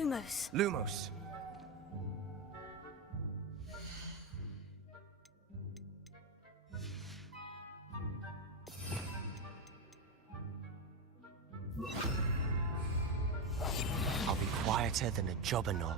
Lumos. Lumos. I'll be quieter than a jobberknoll.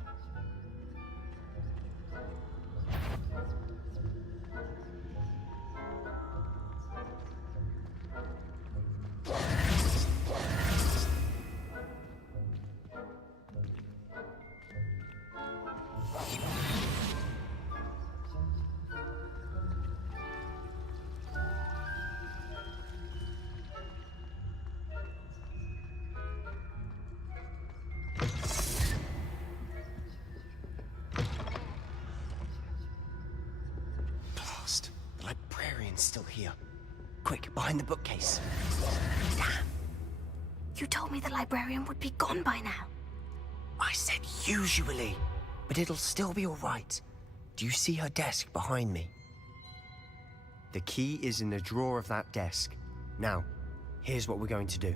The librarian's still here. Quick, behind the bookcase. Damn. You told me the librarian would be gone by now. I said usually, but it'll still be all right. Do you see her desk behind me? The key is in the drawer of that desk. Now, here's what we're going to do.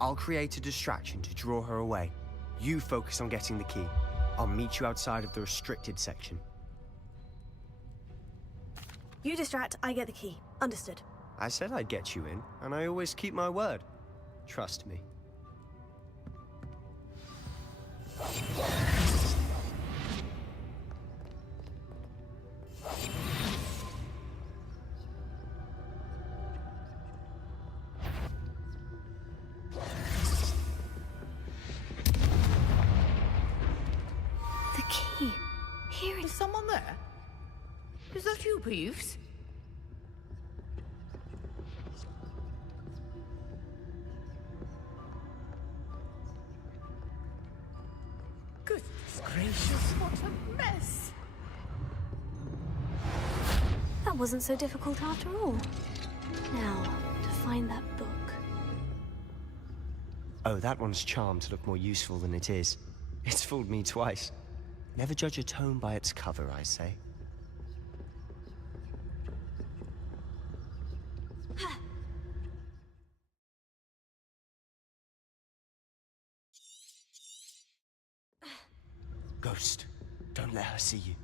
I'll create a distraction to draw her away. You focus on getting the key. I'll meet you outside of the restricted section. You distract, I get the key. Understood. I said I'd get you in, and I always keep my word. Trust me. The key. Here it Is someone there? Is that you, Peeves? Goodness gracious, what a mess! That wasn't so difficult after all. Now, to find that book. Oh, that one's charmed to look more useful than it is. It's fooled me twice. Never judge a tome by its cover, I say. Ghost, don't let her see you.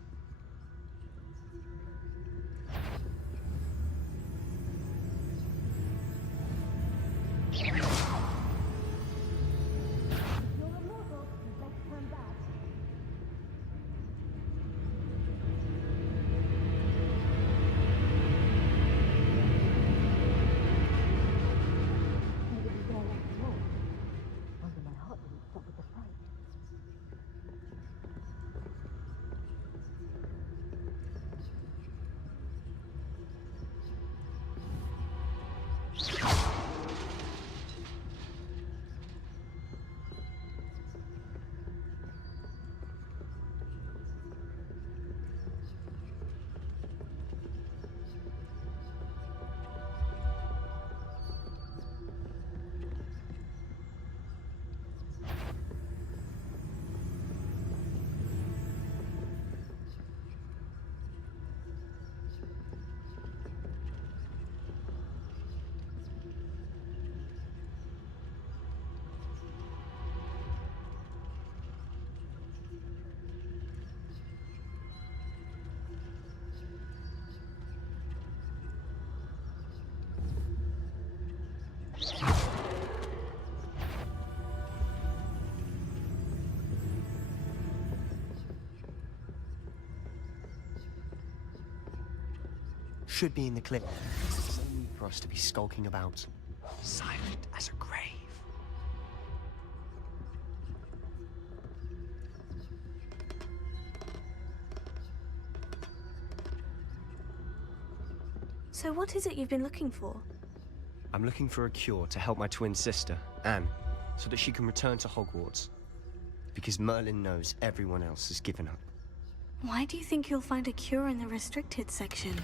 Should be in the clip. There's no need for us to be skulking about. Silent as a grave. So what is it you've been looking for? I'm looking for a cure to help my twin sister, Anne, so that she can return to Hogwarts. Because Merlin knows everyone else has given up. Why do you think you'll find a cure in the restricted section?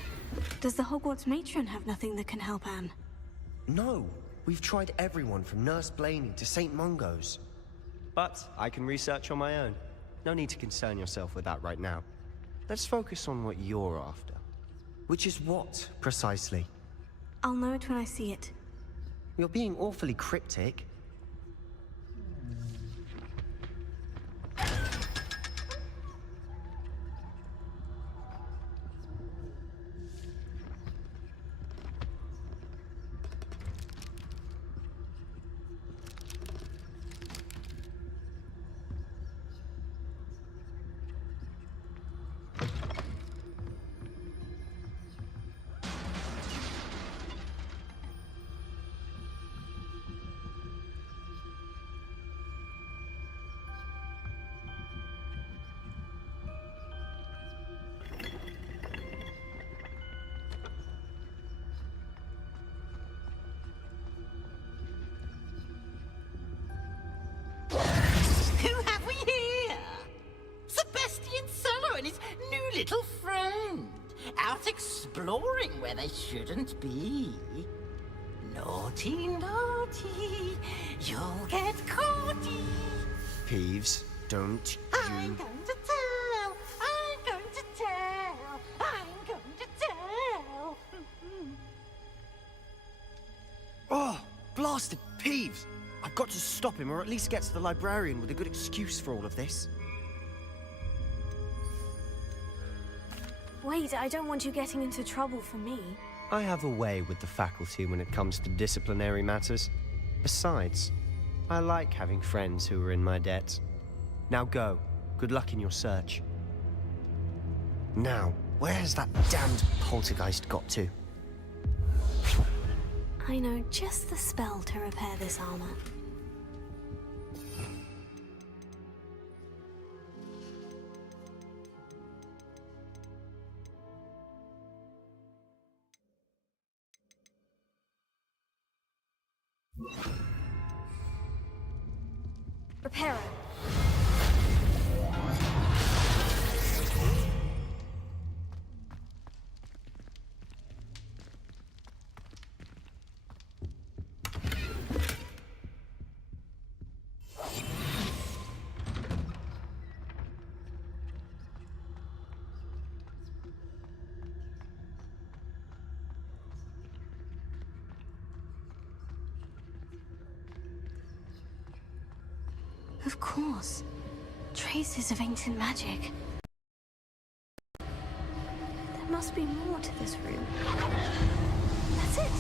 Does the Hogwarts matron have nothing that can help Anne? No! We've tried everyone from Nurse Blaney to St. Mungo's. But I can research on my own. No need to concern yourself with that right now. Let's focus on what you're after. Which is what, precisely? I'll know it when I see it. You're being awfully cryptic. little friend, out exploring where they shouldn't be. Naughty, naughty, you'll get caughty. Peeves, don't I'm you... going to tell, I'm going to tell, I'm going to tell. Oh, blasted Peeves! I've got to stop him, or at least get to the librarian with a good excuse for all of this. Wait, I don't want you getting into trouble for me. I have a way with the faculty when it comes to disciplinary matters. Besides, I like having friends who are in my debt. Now go. Good luck in your search. Now, where has that damned poltergeist got to? I know just the spell to repair this armor. Repair it. Of course. Traces of ancient magic. There must be more to this room. That's it!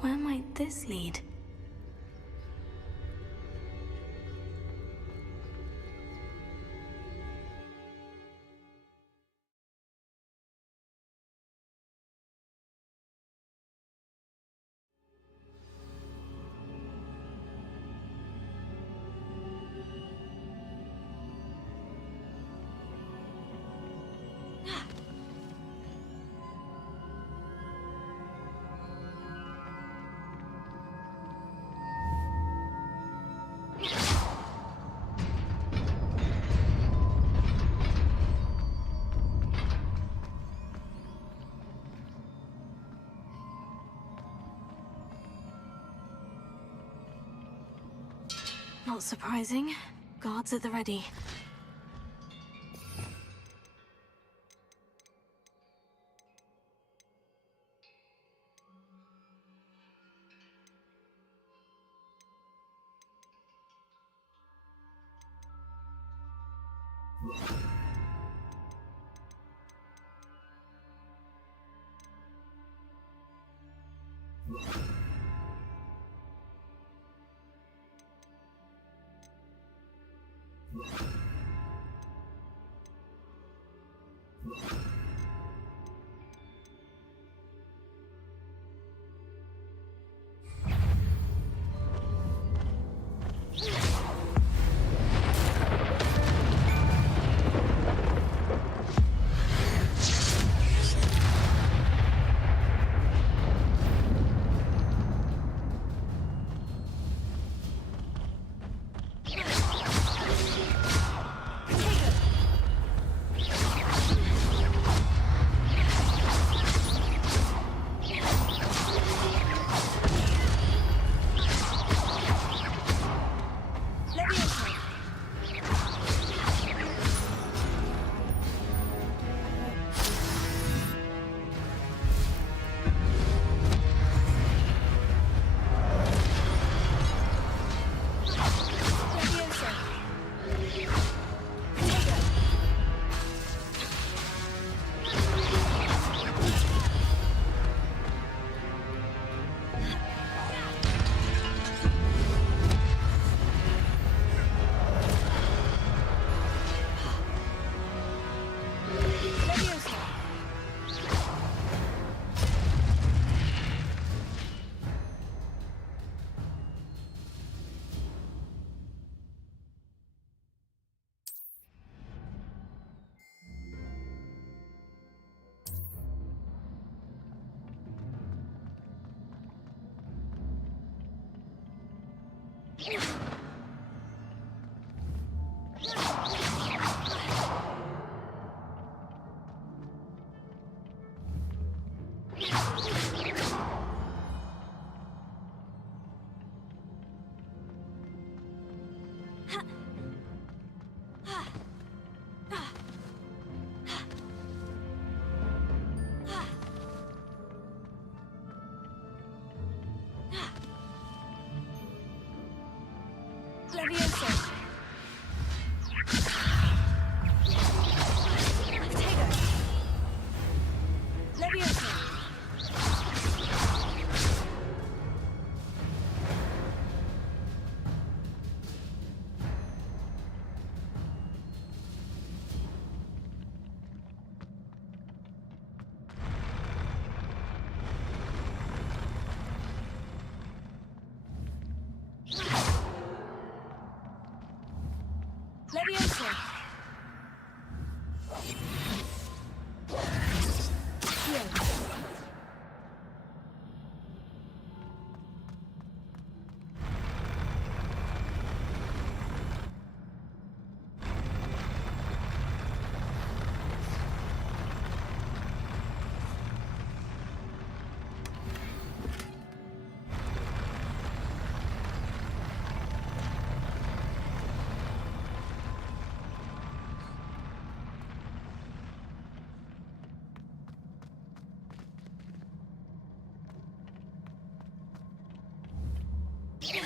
Where might this lead? Not surprising. Guards at the ready. Leviosa. Potato. Leviosa. Leviosa. Heal.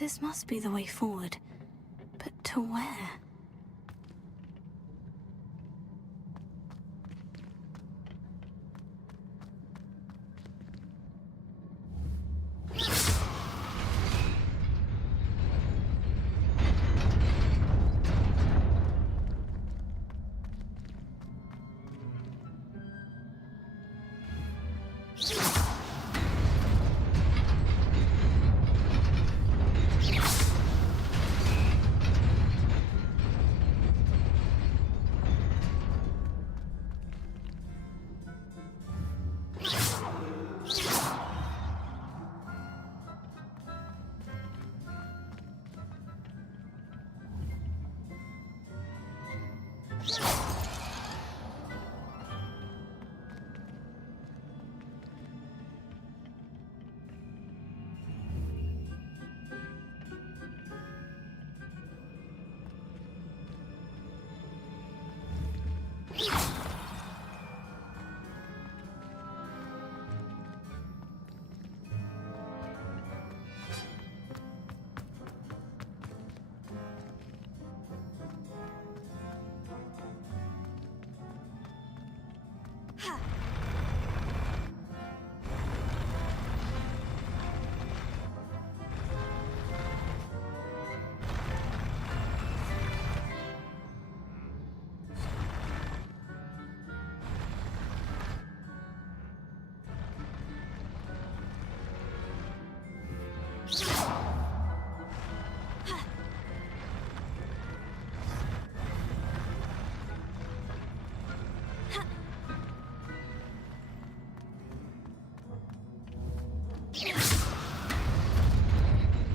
This must be the way forward. But to where?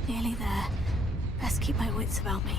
Nearly there. Best keep my wits about me.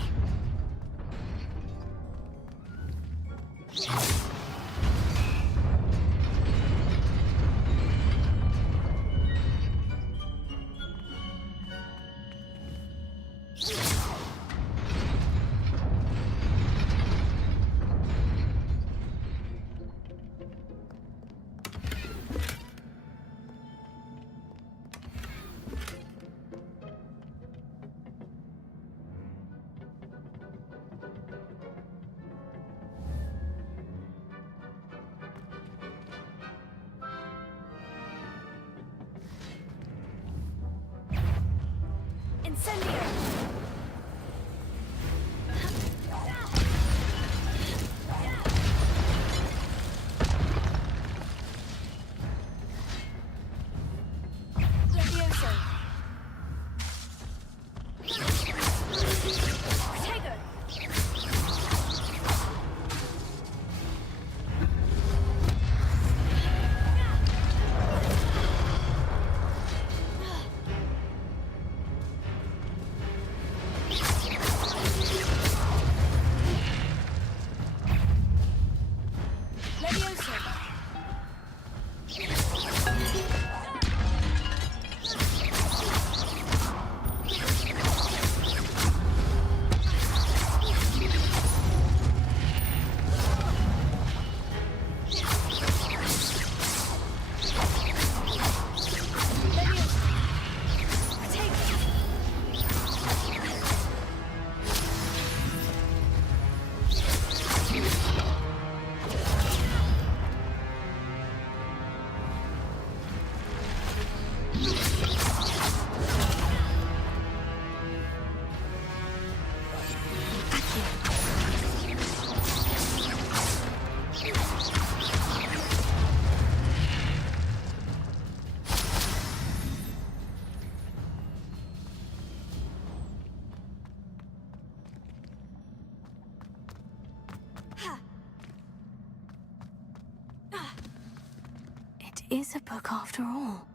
is a book after all.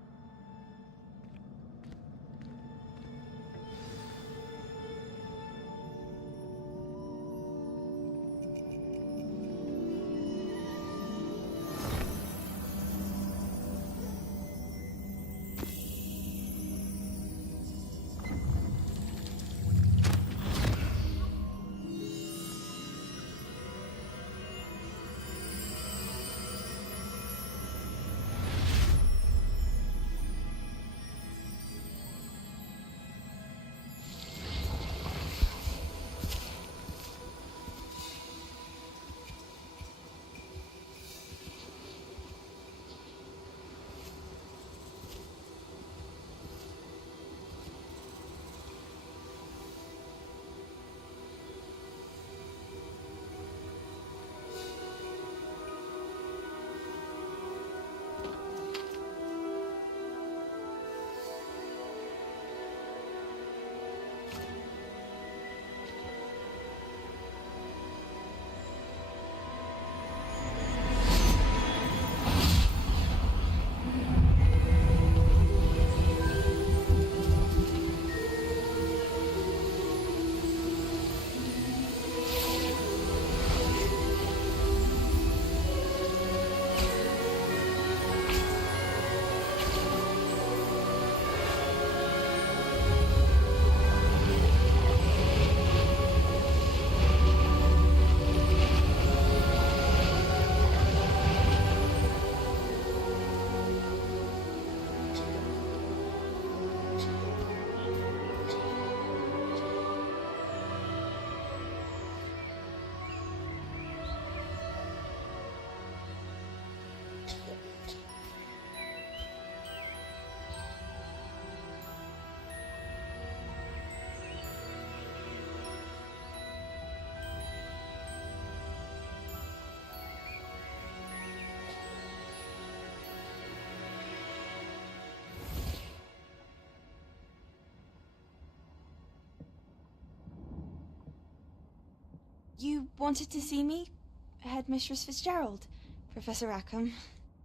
You wanted to see me? Headmistress Fitzgerald, Professor Rackham.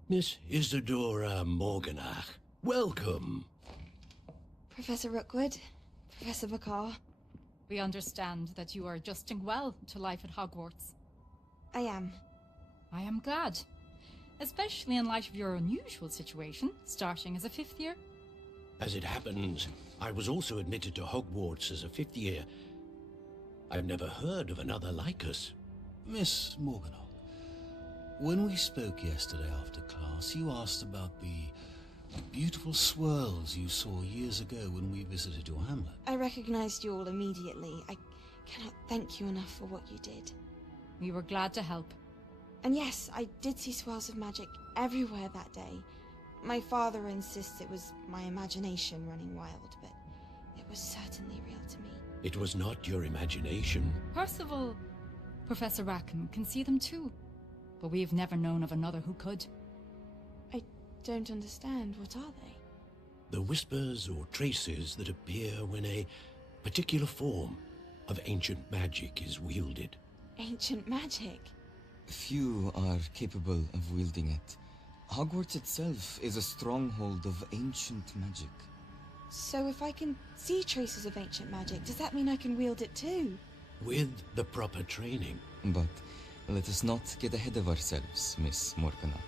Miss Isadora Morganach, welcome. Professor Rookwood, Professor McCaw. We understand that you are adjusting well to life at Hogwarts. I am. I am glad. Especially in light of your unusual situation, starting as a 5th year. As it happens, I was also admitted to Hogwarts as a 5th year. I've never heard of another like us. Miss Morganach, when we spoke yesterday after class, you asked about the beautiful swirls you saw years ago when we visited your hamlet. I recognized you all immediately. I cannot thank you enough for what you did. We were glad to help. And yes, I did see swirls of magic everywhere that day. My father insists it was my imagination running wild, but it was certainly real to me. It was not your imagination. Percival, Professor Rackham can see them too. But we have never known of another who could. I don't understand. What are they? The whispers or traces that appear when a particular form of ancient magic is wielded. Ancient magic? Few are capable of wielding it. Hogwarts itself is a stronghold of ancient magic. So if I can see traces of ancient magic, does that mean I can wield it too? With the proper training. But let us not get ahead of ourselves, Miss Morganach.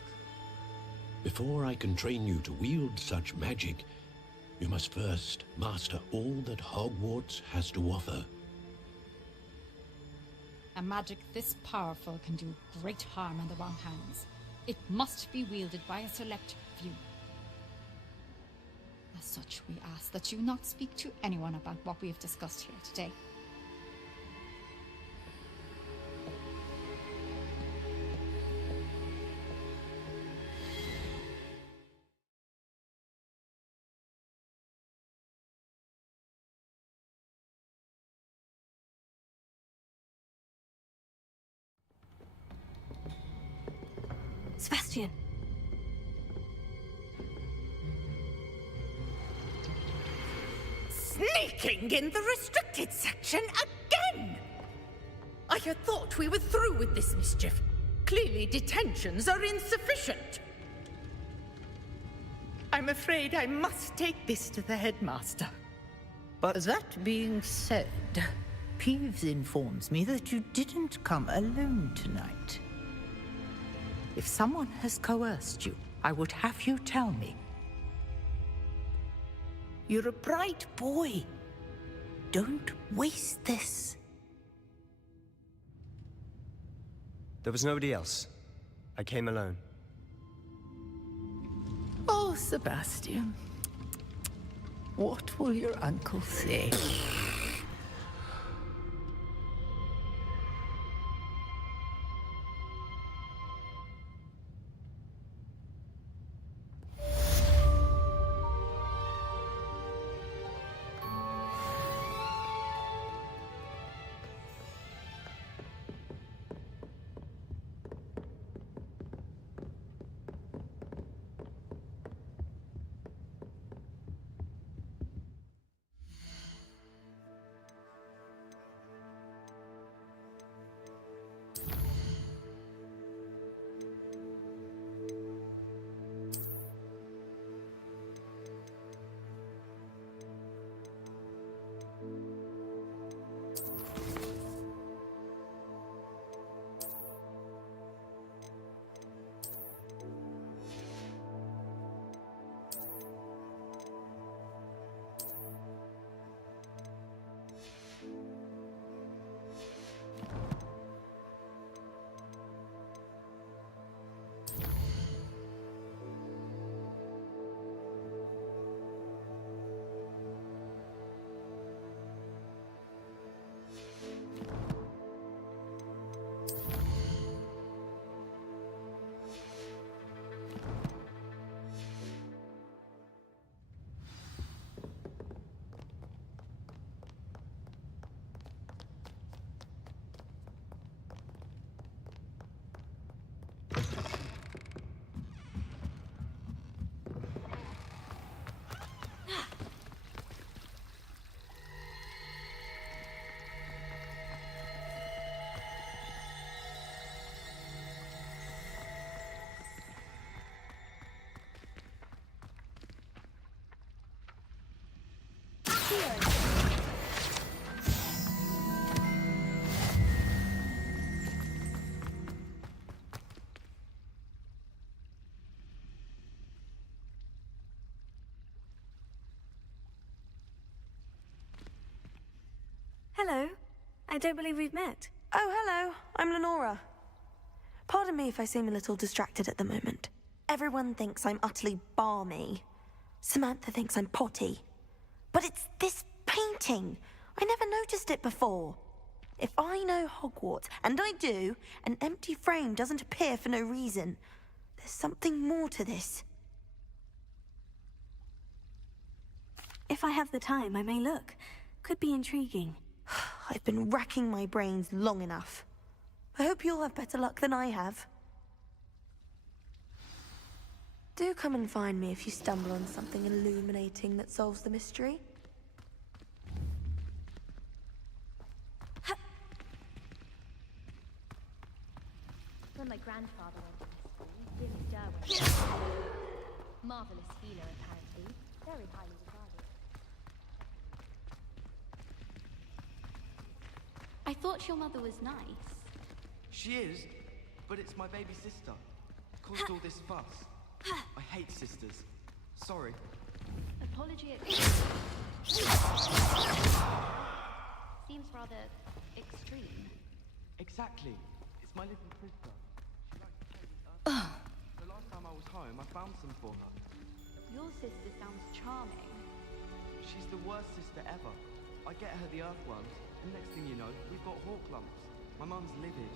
Before I can train you to wield such magic, you must first master all that Hogwarts has to offer. A magic this powerful can do great harm in the wrong hands. It must be wielded by a select few. As such, we ask that you not speak to anyone about what we have discussed here today. Sebastian. Sneaking in the restricted section again! I had thought we were through with this mischief. Clearly detentions are insufficient. I'm afraid I must take this to the headmaster. But that being said, Peeves informs me that you didn't come alone tonight. If someone has coerced you, I would have you tell me. You're a bright boy. Don't waste this. There was nobody else. I came alone. Oh, Sebastian. What will your uncle say? Hello. I don't believe we've met. Oh, hello. I'm Lenora. Pardon me if I seem a little distracted at the moment. Everyone thinks I'm utterly balmy. Samantha thinks I'm potty. But it's this painting. I never noticed it before. If I know Hogwarts, and I do, an empty frame doesn't appear for no reason. There's something more to this. If I have the time, I may look. Could be intriguing. I've been racking my brains long enough. I hope you'll have better luck than I have. Do come and find me if you stumble on something illuminating that solves the mystery. When my grandfather went to this school, Billy Derwin. Marvelous healer, apparently. Very highly regarded. I thought your mother was nice. She is, but it's my baby sister. Caused all this fuss. I hate sisters. Sorry. Apology seems rather extreme. Exactly. It's my little sister. She likes to play with Earth. The last time I was home, I found some for her. Your sister sounds charming. She's the worst sister ever. I get her the Earth ones, and next thing you know, we've got hawk lumps. My mum's livid.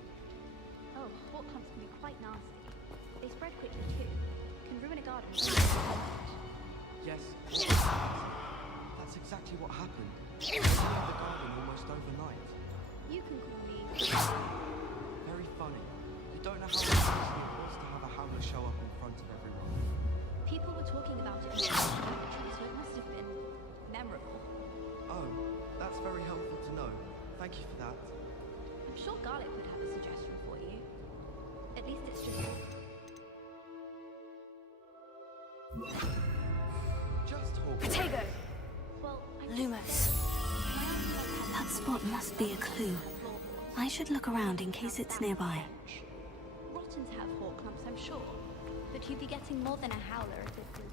Oh, hawk clumps can be quite nasty. They spread quickly too. Can ruin a garden. Yes. That's exactly what happened. I cleared the garden almost overnight. You can call me... Very funny. You don't know how embarrassing it was to have a howler show up in front of everyone. People were talking about it in the poetry, so it must have been memorable. Oh, that's very helpful to know. Thank you for that. I'm sure Garlic would have a suggestion for you. At least it's just... must be a clue. I should look around in case it's nearby. Rottens have hawk clumps, I'm sure. But you'd be getting more than a howler if it did.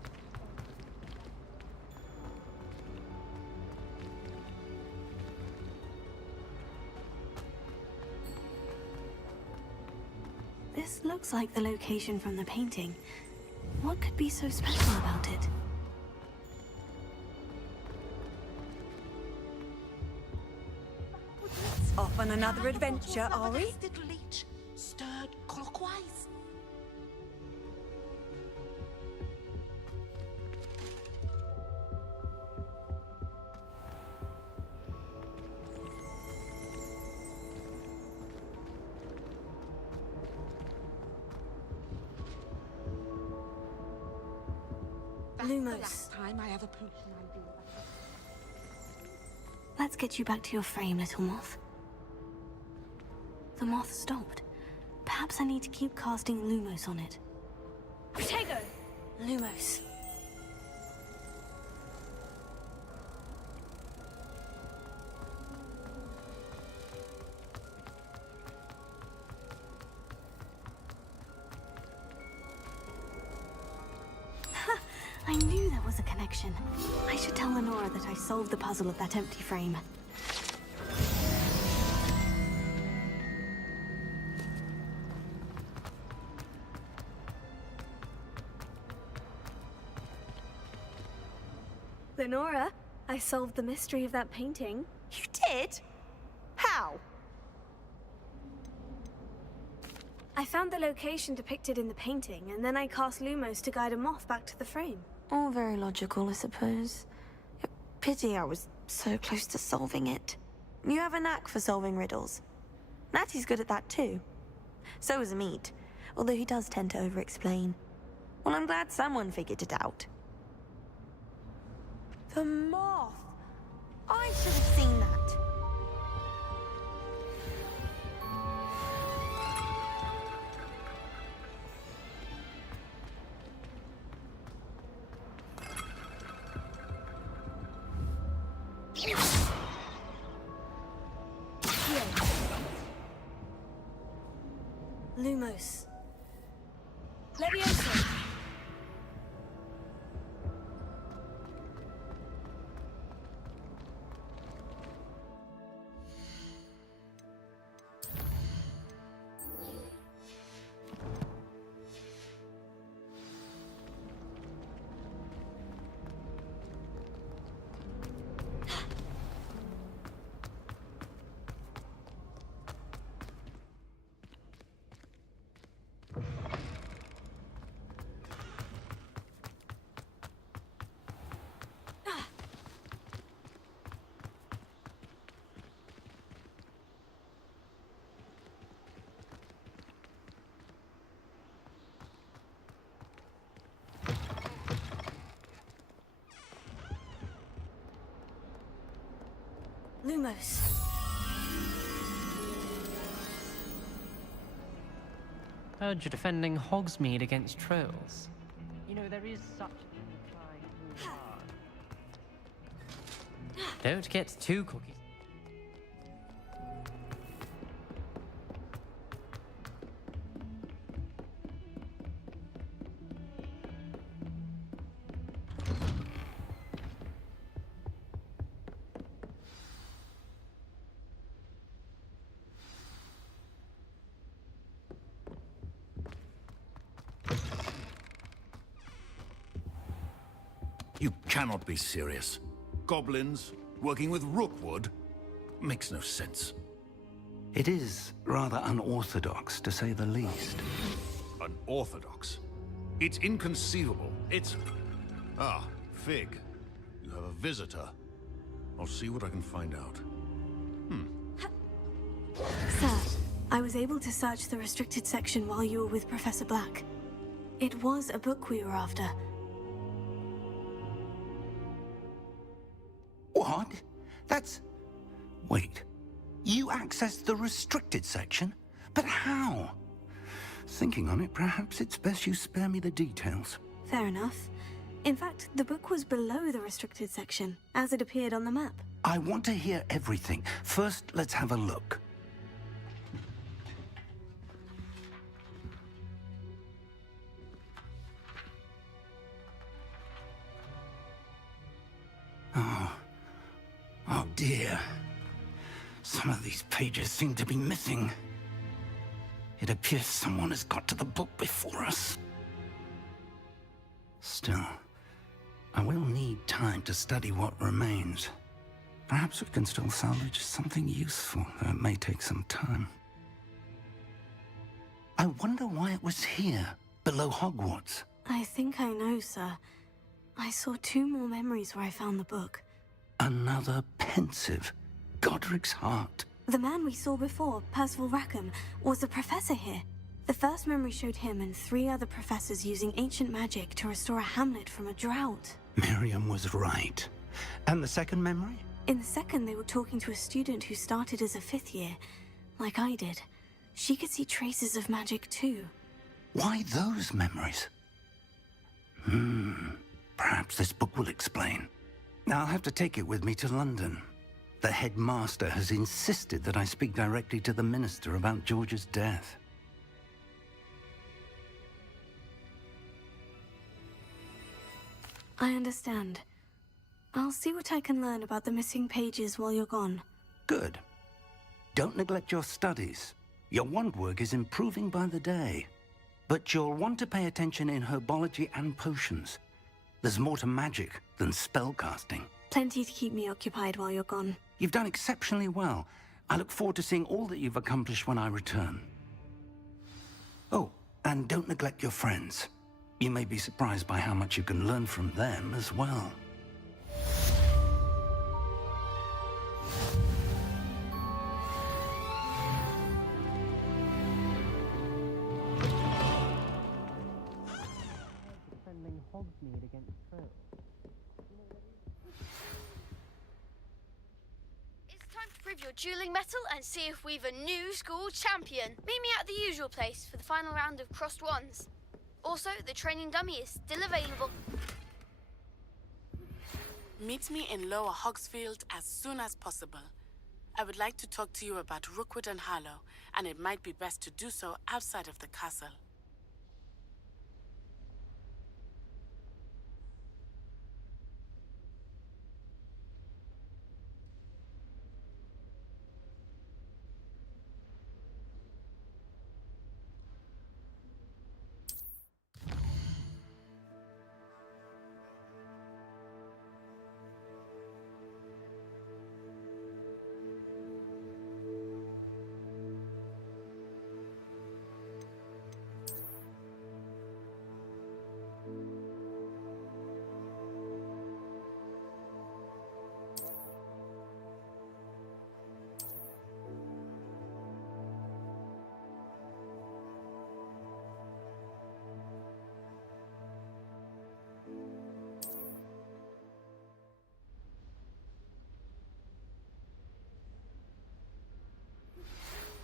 This looks like the location from the painting. What could be so special about it? Off on another adventure, are we? Little leech stirred clockwise. Lumos. Last time I have a potion idea. Let's get you back to your frame, little moth. The moth stopped. Perhaps I need to keep casting Lumos on it. Protego! Lumos. I knew there was a connection. I should tell Lenora that I solved the puzzle of that empty frame. Lenora, I solved the mystery of that painting. You did? How? I found the location depicted in the painting, and then I cast Lumos to guide a moth back to the frame. All very logical, I suppose. Pity I was so close to solving it. You have a knack for solving riddles. Natty's good at that too. So is Amit, although he does tend to over-explain. Well, I'm glad someone figured it out. The moth! I should have seen that. Lumos. Leviosa. Lumos. Heard you're defending Hogsmeade against trolls. You know, there is such a thing as trying too hard. Don't get too cocky. You cannot be serious. Goblins working with Rookwood makes no sense. It is rather unorthodox, to say the least. Unorthodox? It's inconceivable. It's... Ah, Fig. You have a visitor. I'll see what I can find out. Sir, I was able to search the restricted section while you were with Professor Black. It was a book we were after. What? That's... Wait. You accessed the restricted section? But how? Thinking on it, perhaps it's best you spare me the details. Fair enough. In fact, the book was below the restricted section, as it appeared on the map. I want to hear everything. First, let's have a look. Oh dear. Some of these pages seem to be missing. It appears someone has got to the book before us. Still, I will need time to study what remains. Perhaps we can still salvage something useful, though it may take some time. I wonder why it was here, below Hogwarts. I think I know, sir. I saw 2 more memories where I found the book. Another pensive. Godric's heart. The man we saw before, Percival Rackham, was a professor here. The first memory showed him and 3 other professors using ancient magic to restore a hamlet from a drought. Miriam was right. And the second memory? In the second, they were talking to a student who started as a 5th year, like I did. She could see traces of magic too. Why those memories? Perhaps this book will explain. I'll have to take it with me to London. The headmaster has insisted that I speak directly to the minister about George's death. I understand. I'll see what I can learn about the missing pages while you're gone. Good. Don't neglect your studies. Your wand work is improving by the day. But you'll want to pay attention in herbology and potions. There's more to magic than spellcasting. Plenty to keep me occupied while you're gone. You've done exceptionally well. I look forward to seeing all that you've accomplished when I return. Oh, and don't neglect your friends. You may be surprised by how much you can learn from them as well. Defending Hogsmeade against Trolls. It's time to prove your dueling mettle and see if we've a new school champion. Meet me at the usual place for the final round of crossed wands. Also, the training dummy is still available. Meet me in Lower Hogsfield as soon as possible. I would like to talk to you about Rookwood and Harlow, and it might be best to do so outside of the castle.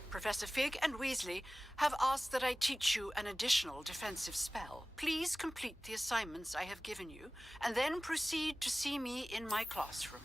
Professor Fig and Weasley have asked that I teach you an additional defensive spell. Please complete the assignments I have given you, and then proceed to see me in my classroom.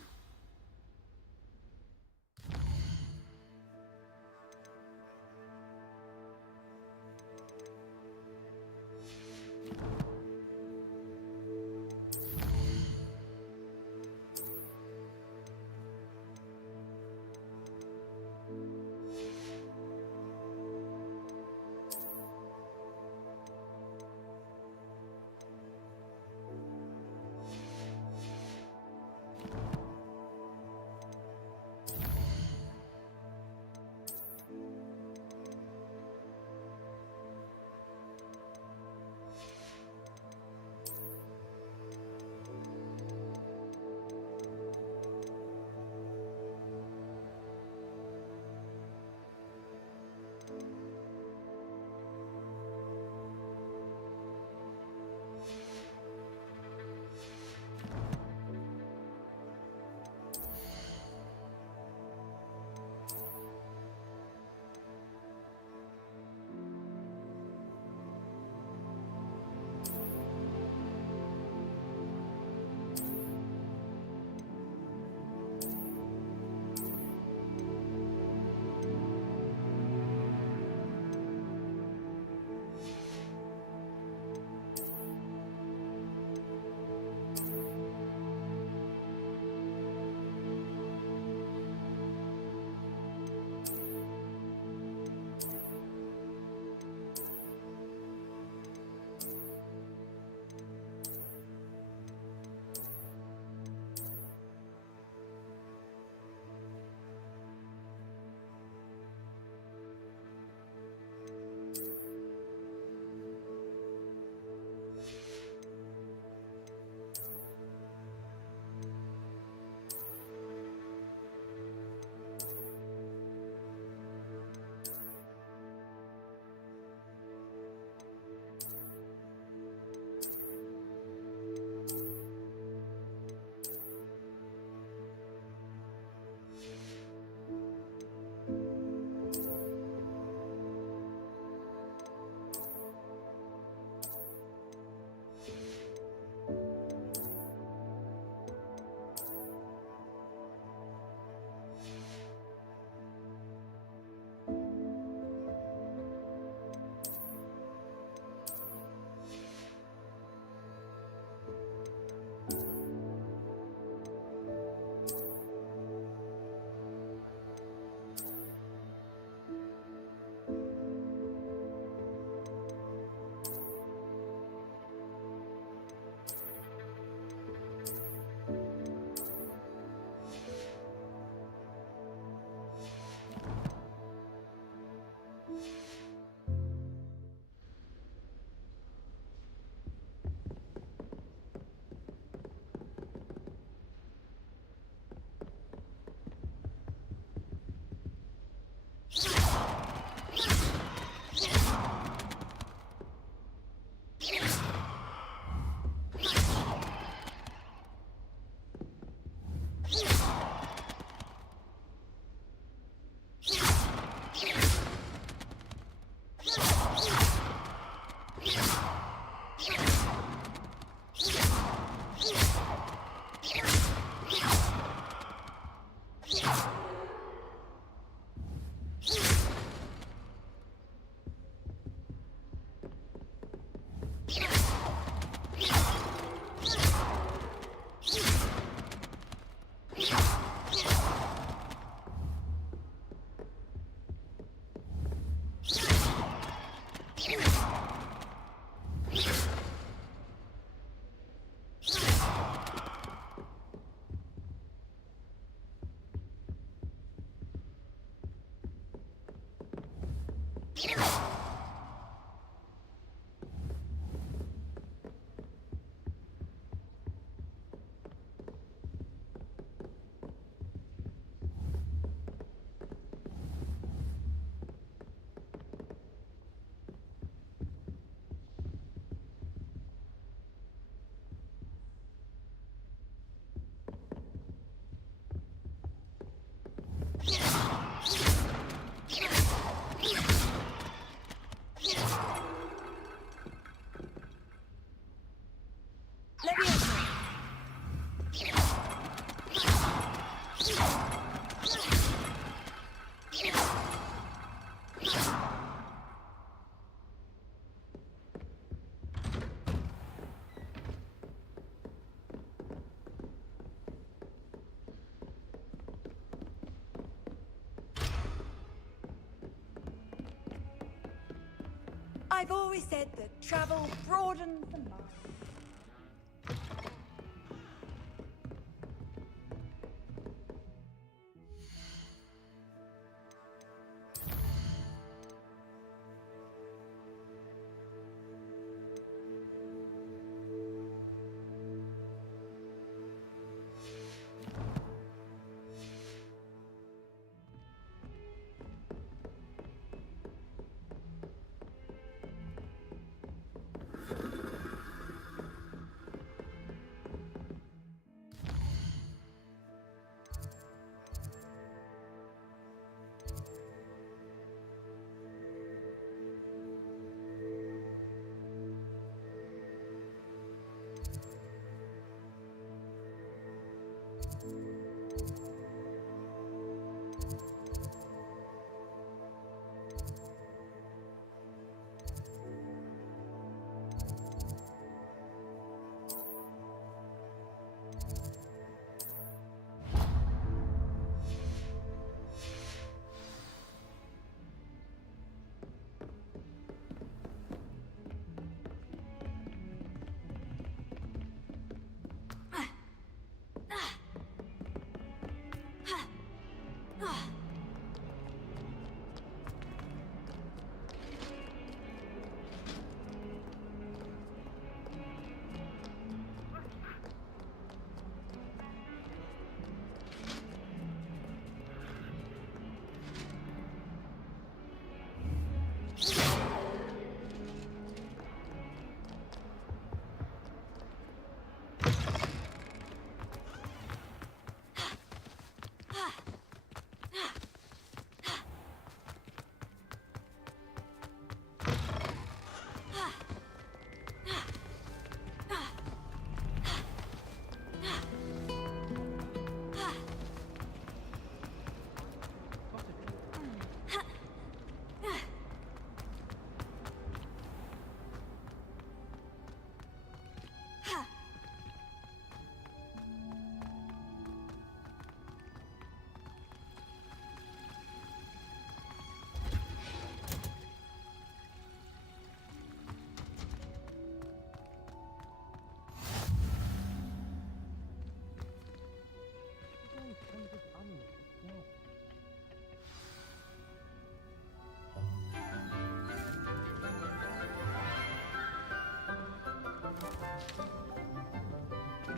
I've always said that travel broadens the mind.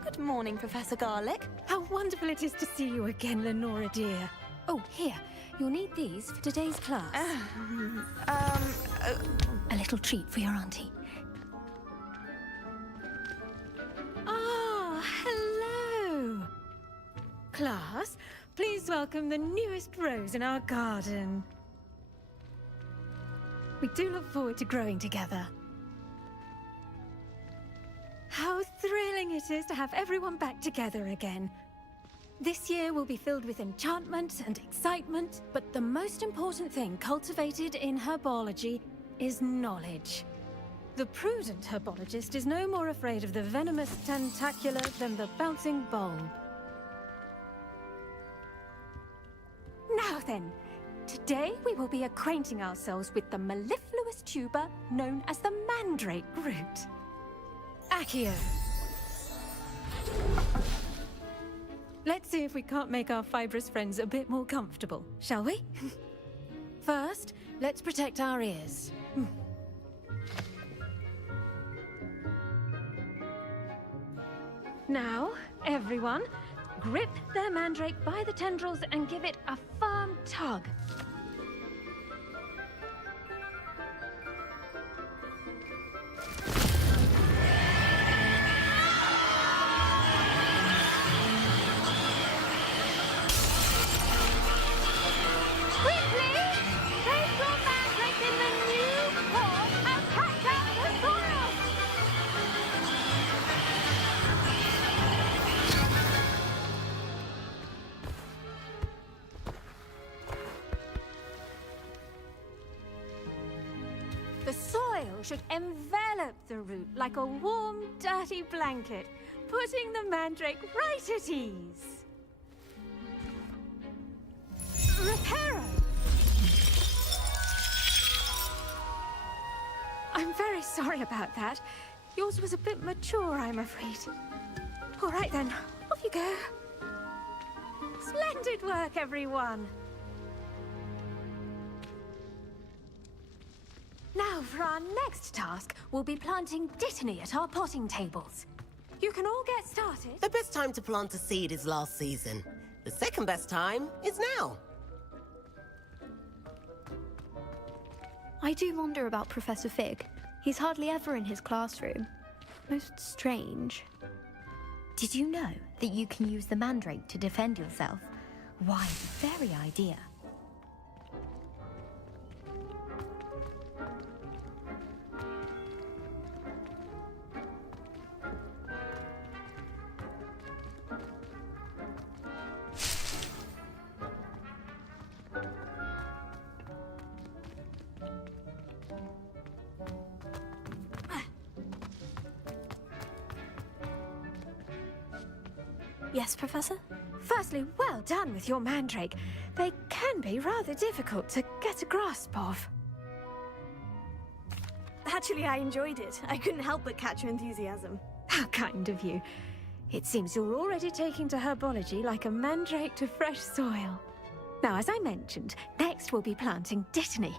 Good morning, Professor Garlick. How wonderful it is to see you again, Lenora dear. Oh, here. You'll need these for today's class. A little treat for your auntie. Ah, hello. Class, please welcome the newest rose in our garden. We do look forward to growing together. How thrilling it is to have everyone back together again. This year will be filled with enchantment and excitement, but the most important thing cultivated in herbology is knowledge. The prudent herbologist is no more afraid of the venomous tentacula than the bouncing bulb. Now then, today we will be acquainting ourselves with the mellifluous tuber known as the mandrake root. Accio. Let's see if we can't make our fibrous friends a bit more comfortable, shall we? First, let's protect our ears. Now, everyone, grip their mandrake by the tendrils and give it a firm tug. The soil should envelop the root like a warm, dirty blanket, putting the mandrake right at ease. Reparo! I'm very sorry about that. Yours was a bit mature, I'm afraid. All right then, off you go. Splendid work, everyone. Now, for our next task, we'll be planting Dittany at our potting tables. You can all get started. The best time to plant a seed is last season. The second best time is now. I do wonder about Professor Fig. He's hardly ever in his classroom. Most strange. Did you know that you can use the mandrake to defend yourself? Why, the very idea. Yes, Professor? Firstly, well done with your mandrake. They can be rather difficult to get a grasp of. Actually, I enjoyed it. I couldn't help but catch your enthusiasm. How kind of you. It seems you're already taking to herbology like a mandrake to fresh soil. Now, as I mentioned, next we'll be planting Dittany.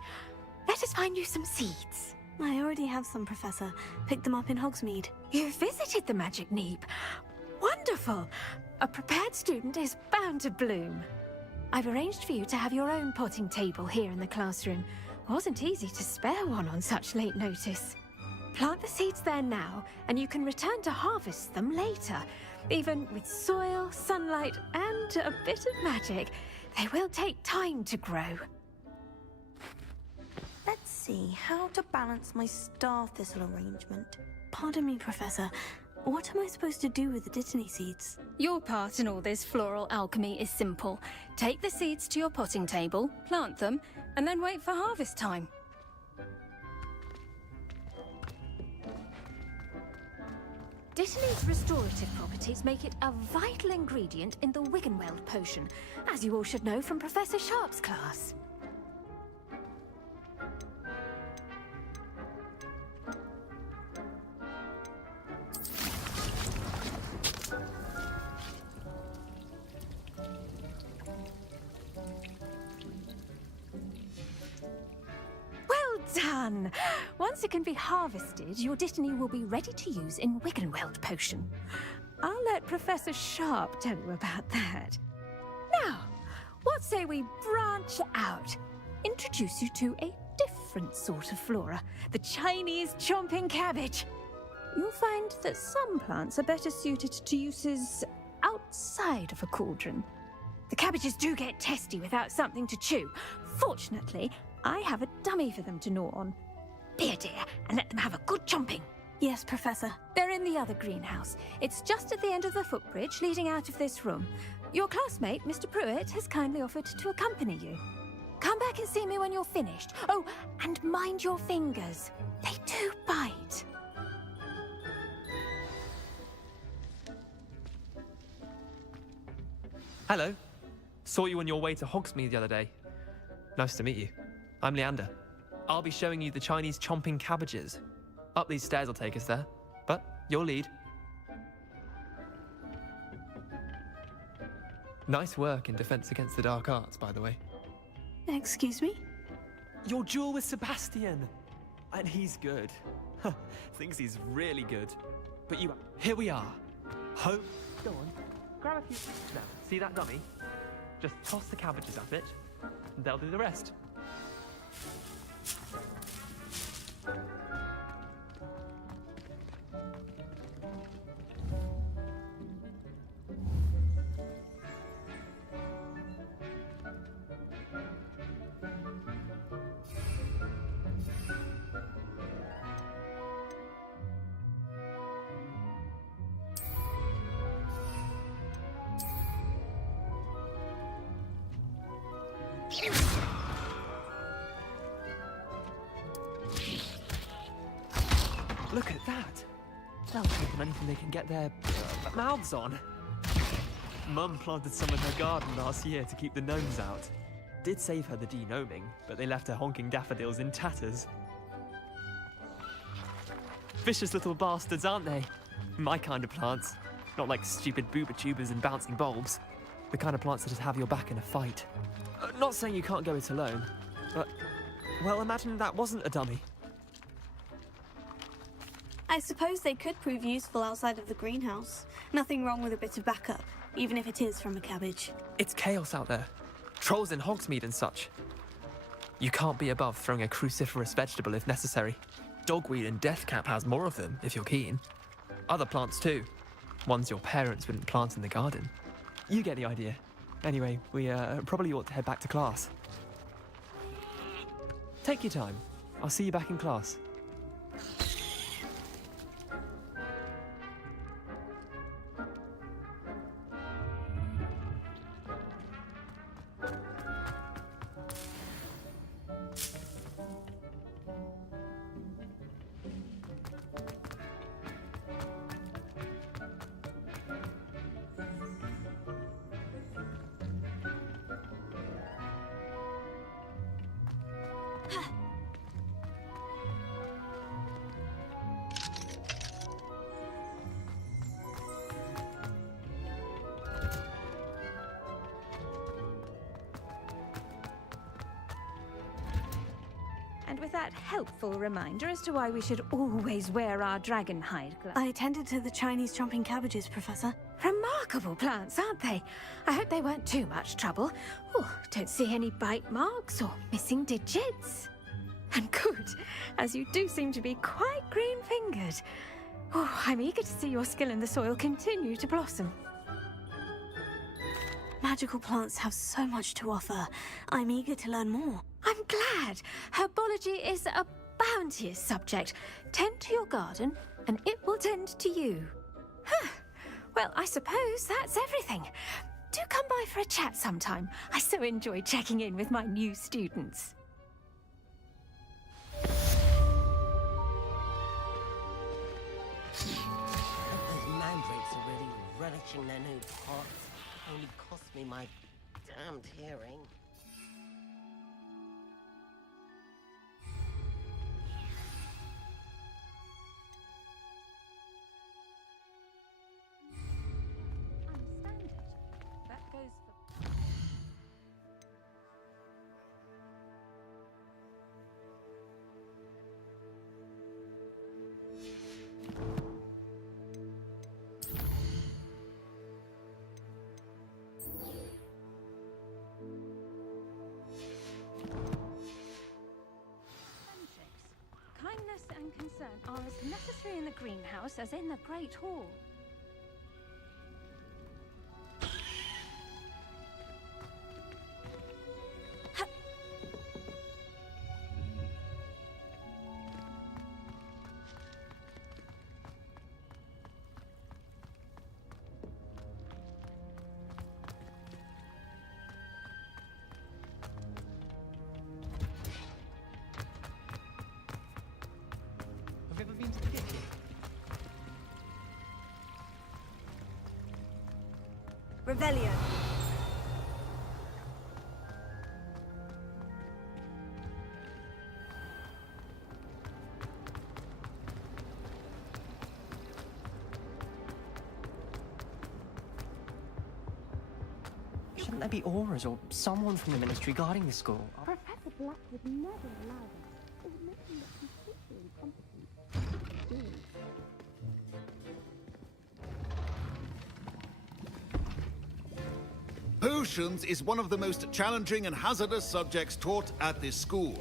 Let us find you some seeds. I already have some, Professor. Picked them up in Hogsmeade. You visited the Magic Neep. Wonderful! A prepared student is bound to bloom. I've arranged for you to have your own potting table here in the classroom. Wasn't easy to spare one on such late notice. Plant the seeds there now, and you can return to harvest them later. Even with soil, sunlight, and a bit of magic, they will take time to grow. Let's see how to balance my star thistle arrangement. Pardon me, Professor. What am I supposed to do with the Dittany seeds? Your part in all this floral alchemy is simple. Take the seeds to your potting table, plant them, and then wait for harvest time. Dittany's restorative properties make it a vital ingredient in the Wiggenweld potion, as you all should know from Professor Sharp's class. Done! Once it can be harvested, your Dittany will be ready to use in Wiggenweld potion. I'll let Professor Sharp tell you about that. Now, what say we branch out? Introduce you to a different sort of flora, the Chinese chomping cabbage. You'll find that some plants are better suited to uses outside of a cauldron. The cabbages do get testy without something to chew. Fortunately, I have a dummy for them to gnaw on. Be a dear and let them have a good chomping. Yes, Professor. They're in the other greenhouse. It's just at the end of the footbridge leading out of this room. Your classmate, Mr. Pruitt, has kindly offered to accompany you. Come back and see me when you're finished. Oh, and mind your fingers. They do bite. Hello. Saw you on your way to Hogsmeade the other day. Nice to meet you. I'm Leander. I'll be showing you the Chinese chomping cabbages. Up these stairs will take us there, but you'll lead. Nice work in Defense Against the Dark Arts, by the way. Excuse me? Your duel with Sebastian! And he's good. Thinks he's really good. But here we are. Go on, grab a few. Now, see that dummy? Just toss the cabbages at it, and they'll do the rest. Look at that! They'll take on anything they can get their mouths on. Mum planted some in her garden last year to keep the gnomes out. Did save her the de-gnoming, but they left her honking daffodils in tatters. Vicious little bastards, aren't they? My kind of plants. Not like stupid booba tubers and bouncing bulbs. The kind of plants that just have your back in a fight. Not saying you can't go it alone, but... well, imagine that wasn't a dummy. I suppose they could prove useful outside of the greenhouse. Nothing wrong with a bit of backup, even if it is from a cabbage. It's chaos out there. Trolls in Hogsmeade and such. You can't be above throwing a cruciferous vegetable if necessary. Dogweed and deathcap has more of them, if you're keen. Other plants too. Ones your parents wouldn't plant in the garden. You get the idea. Anyway, we probably ought to head back to class. Take your time. I'll see you back in class. And with that helpful reminder as to why we should always wear our dragon hide gloves. I attended to the Chinese chomping cabbages, Professor. Remarkable plants, aren't they? I hope they weren't too much trouble. Oh, don't see any bite marks or missing digits. And good, as you do seem to be quite green-fingered. Oh, I'm eager to see your skill in the soil continue to blossom. Magical plants have so much to offer. I'm eager to learn more. I'm glad. Herbology is a bounteous subject. Tend to your garden, and it will tend to you. Huh. Well, I suppose that's everything. Do come by for a chat sometime. I so enjoy checking in with my new students. Those mandrakes are really relishing their new pots. Only cost me my damned hearing. That goes for... Kindness and concern are as necessary in the greenhouse as in the Great Hall. Have you ever been to the Legacy? Revelio. Shouldn't there be auras or someone from the ministry guarding the school? Professor Black would never allow that. It would make him look completely incompetent. Potions is one of the most challenging and hazardous subjects taught at this school.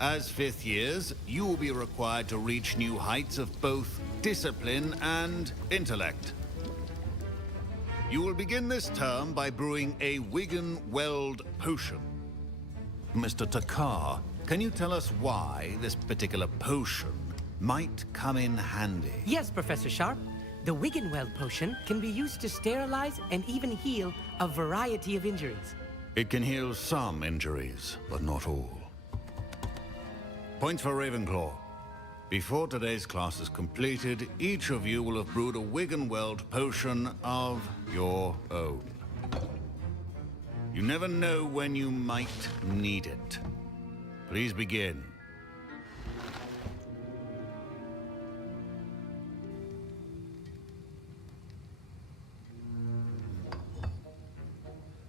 As fifth years, you will be required to reach new heights of both discipline and intellect. You will begin this term by brewing a Wigan-Weld potion. Mr. Takar, can you tell us why this particular potion might come in handy? Yes, Professor Sharp. The Wigan-Weld potion can be used to sterilize and even heal a variety of injuries. It can heal some injuries, but not all. Points for Ravenclaw. Before today's class is completed, each of you will have brewed a Wigan-Weld potion of your own. You never know when you might need it. Please begin.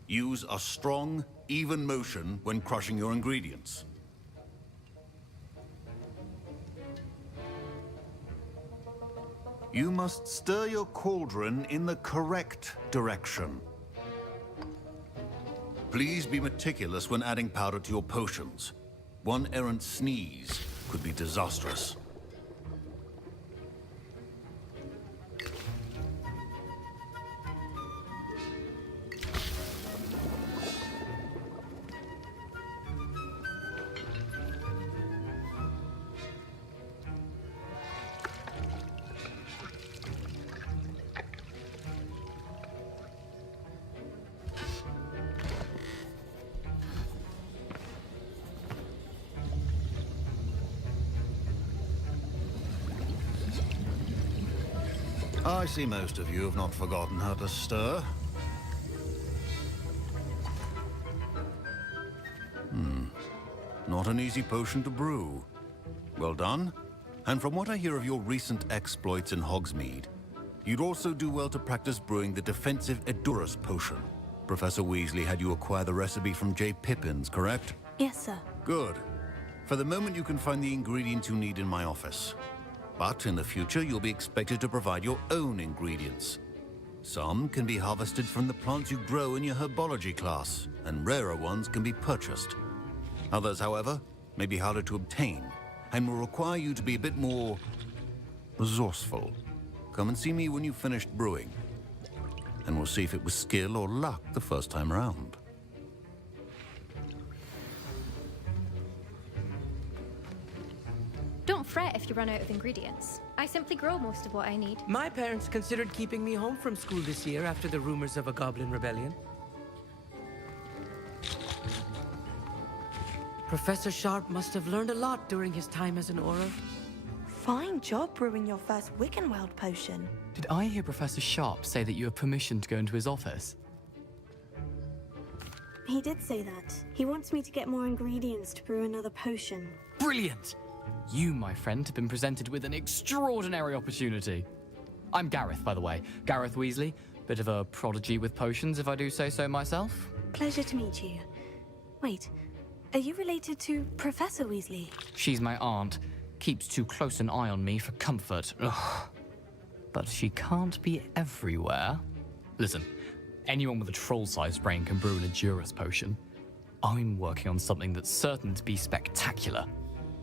Use a strong, even motion when crushing your ingredients. You must stir your cauldron in the correct direction. Please be meticulous when adding powder to your potions. One errant sneeze could be disastrous. I see most of you have not forgotten how to stir. Not an easy potion to brew. Well done. And from what I hear of your recent exploits in Hogsmeade, you'd also do well to practice brewing the defensive Edurus potion. Professor Weasley had you acquire the recipe from J. Pippins, correct? Yes, sir. Good. For the moment, you can find the ingredients you need in my office. But in the future, you'll be expected to provide your own ingredients. Some can be harvested from the plants you grow in your herbology class, and rarer ones can be purchased. Others, however, may be harder to obtain, and will require you to be a bit more resourceful. Come and see me when you've finished brewing, and we'll see if it was skill or luck the first time around. Don't fret if you run out of ingredients. I simply grow most of what I need. My parents considered keeping me home from school this year after the rumors of a goblin rebellion. Professor Sharp must have learned a lot during his time as an Auror. Fine job brewing your first Wigan-Weld potion. Did I hear Professor Sharp say that you have permission to go into his office? He did say that. He wants me to get more ingredients to brew another potion. Brilliant! You, my friend, have been presented with an extraordinary opportunity. I'm Gareth, by the way. Gareth Weasley. Bit of a prodigy with potions, if I do say so myself. Pleasure to meet you. Wait, are you related to Professor Weasley? She's my aunt. Keeps too close an eye on me for comfort. Ugh. But she can't be everywhere. Listen, anyone with a troll-sized brain can brew an Edurus potion. I'm working on something that's certain to be spectacular.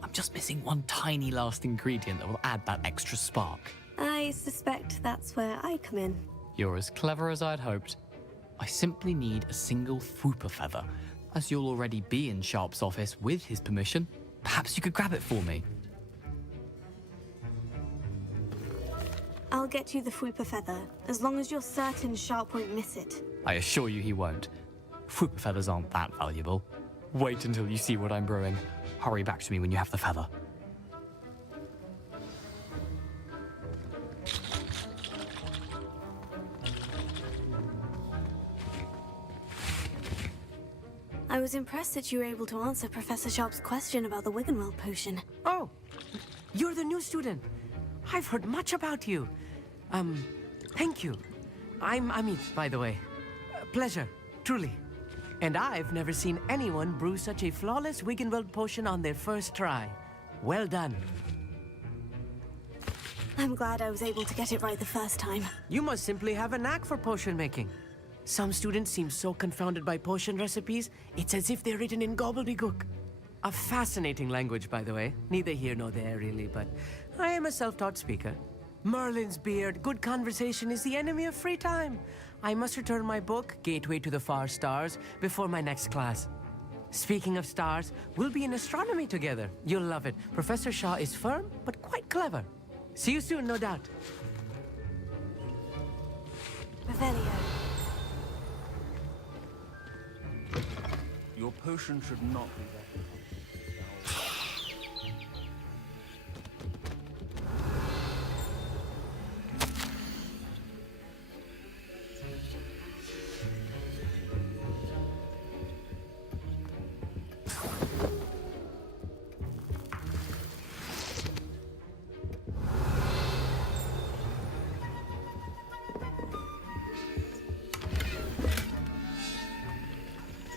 I'm just missing one tiny last ingredient that will add that extra spark. I suspect that's where I come in. You're as clever as I'd hoped. I simply need a single Fwooper feather. As you'll already be in Sharp's office with his permission, perhaps you could grab it for me. I'll get you the Fwooper feather, as long as you're certain Sharp won't miss it. I assure you he won't. Fwooper feathers aren't that valuable. Wait until you see what I'm brewing. Hurry back to me when you have the feather. I was impressed that you were able to answer Professor Sharp's question about the Wigan-Weld potion. Oh, you're the new student. I've heard much about you. Thank you. I'm Amit, by the way. Pleasure, truly. And I've never seen anyone brew such a flawless Wiggenweld potion on their first try. Well done. I'm glad I was able to get it right the first time. You must simply have a knack for potion making. Some students seem so confounded by potion recipes, it's as if they're written in gobbledygook. A fascinating language, by the way. Neither here nor there, really, but I am a self-taught speaker. Merlin's beard, good conversation is the enemy of free time. I must return my book, Gateway to the Far Stars, before my next class. Speaking of stars, we'll be in astronomy together. You'll love it. Professor Shaw is firm, but quite clever. See you soon, no doubt. Revelio. Your potion should not be there.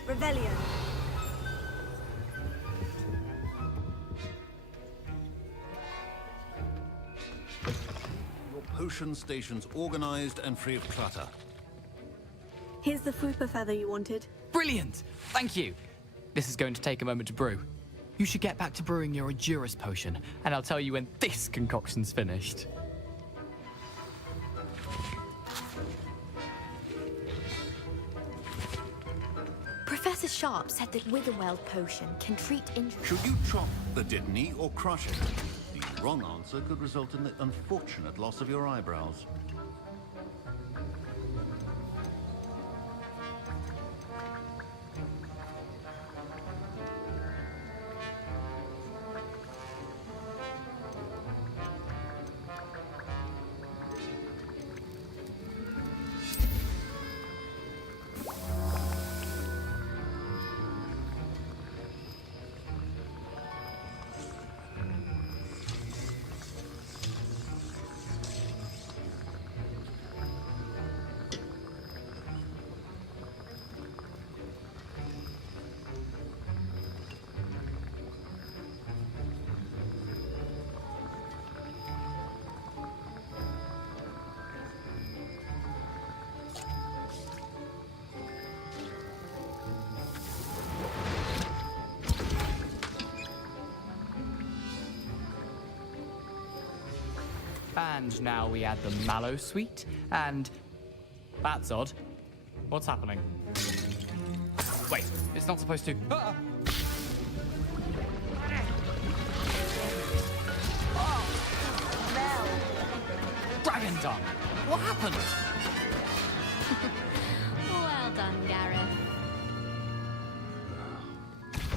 Revelio. Your potion station's organized and free of clutter. Here's the Fupa feather you wanted. Brilliant! Thank you. This is going to take a moment to brew. You should get back to brewing your Endurus potion, and I'll tell you when this concoction's finished. Professor Sharp said that Wiggenweld potion can treat injuries. Should you chop the Dittany or crush it? The wrong answer could result in the unfortunate loss of your eyebrows. And now we add the mallow sweet, and... That's odd. What's happening? Wait, it's not supposed to... Ah! Dragon Dung! What happened? Well done, Gareth.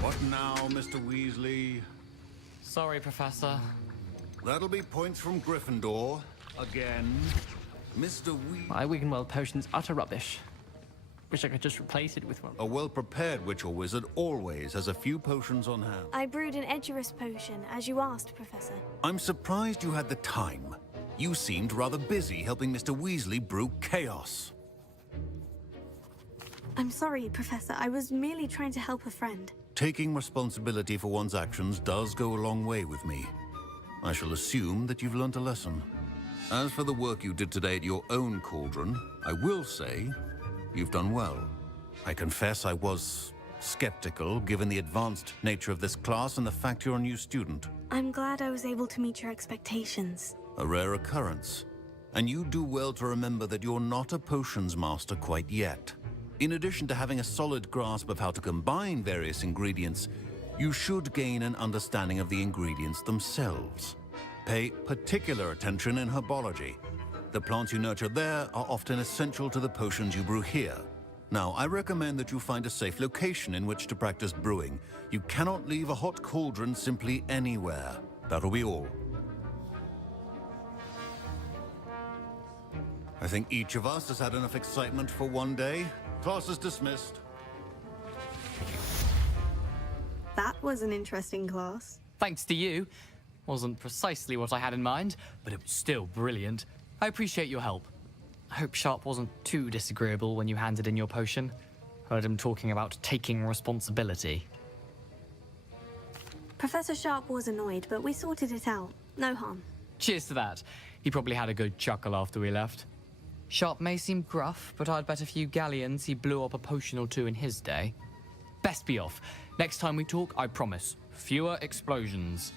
What now, Mr. Weasley? Sorry, Professor. That'll be points from Gryffindor. Again. Mr. Weasley. My Wiggenweld potion's utter rubbish. Wish I could just replace it with one. A well-prepared witch or wizard always has a few potions on hand. I brewed an Edurus potion, as you asked, Professor. I'm surprised you had the time. You seemed rather busy helping Mr. Weasley brew chaos. I'm sorry, Professor. I was merely trying to help a friend. Taking responsibility for one's actions does go a long way with me. I shall assume that you've learnt a lesson. As for the work you did today at your own cauldron, I will say you've done well. I confess I was skeptical, given the advanced nature of this class and the fact you're a new student. I'm glad I was able to meet your expectations. A rare occurrence. And you do well to remember that you're not a potions master quite yet. In addition to having a solid grasp of how to combine various ingredients, you should gain an understanding of the ingredients themselves. Pay particular attention in herbology. The plants you nurture there are often essential to the potions you brew here. Now, I recommend that you find a safe location in which to practice brewing. You cannot leave a hot cauldron simply anywhere. That'll be all. I think each of us has had enough excitement for one day. Class is dismissed. That was an interesting class. Thanks to you. Wasn't precisely what I had in mind, but it was still brilliant. I appreciate your help. I hope Sharp wasn't too disagreeable when you handed in your potion. Heard him talking about taking responsibility. Professor Sharp was annoyed, but we sorted it out. No harm. Cheers to that. He probably had a good chuckle after we left. Sharp may seem gruff, but I'd bet a few galleons he blew up a potion or two in his day. Best be off. Next time we talk, I promise, fewer explosions.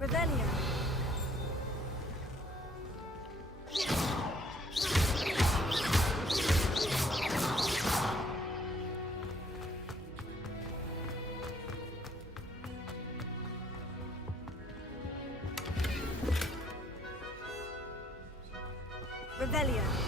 Revelio. Revelio.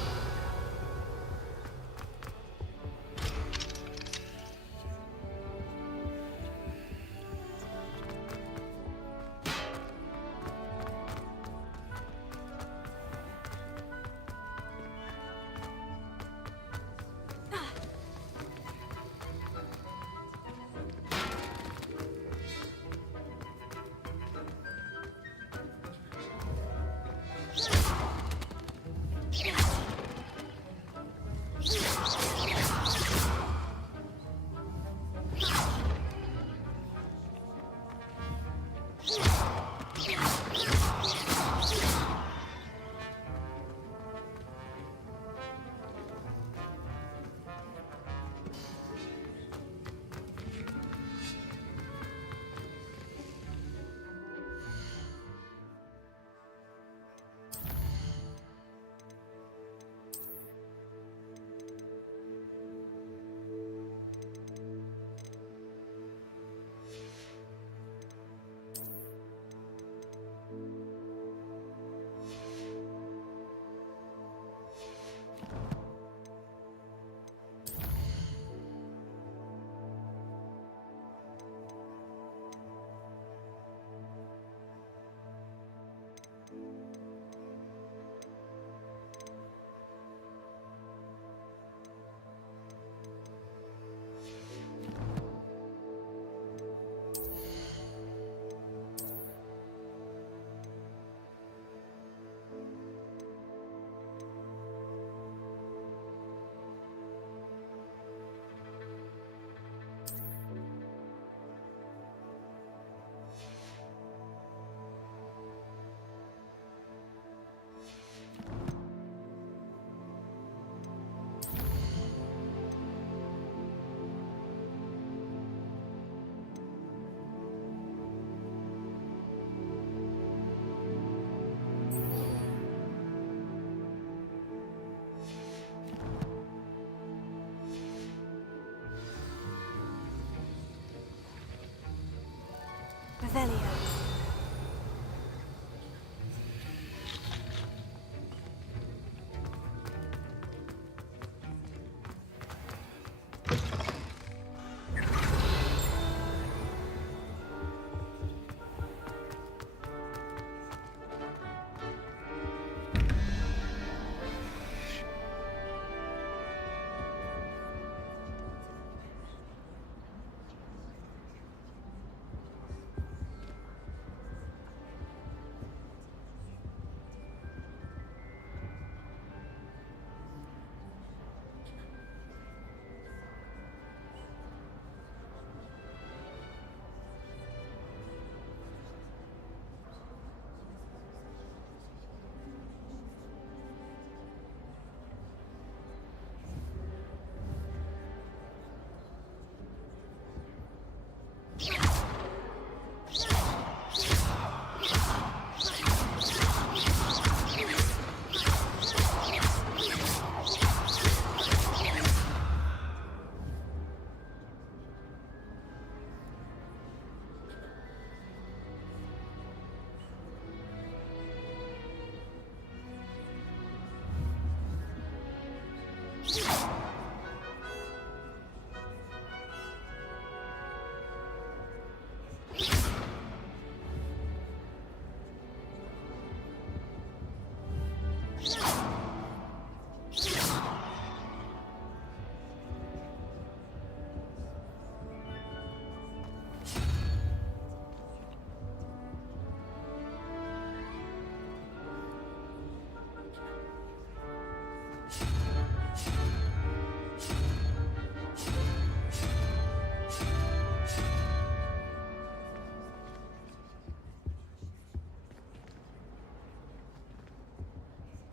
Revelio.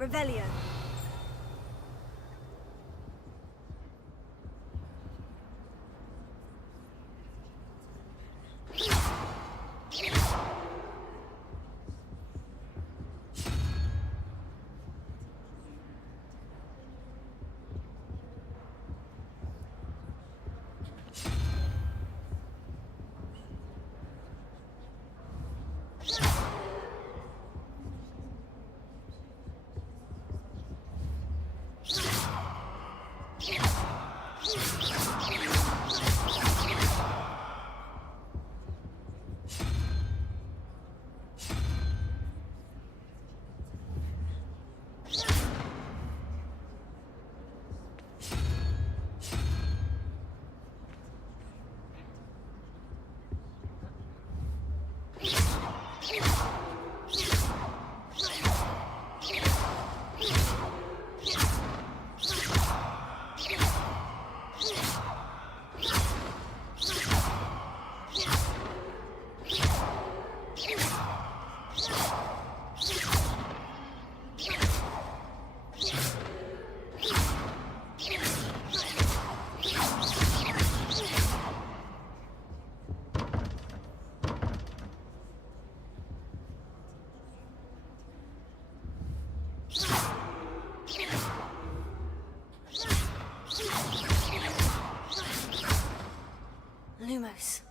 Revelio. Lumos.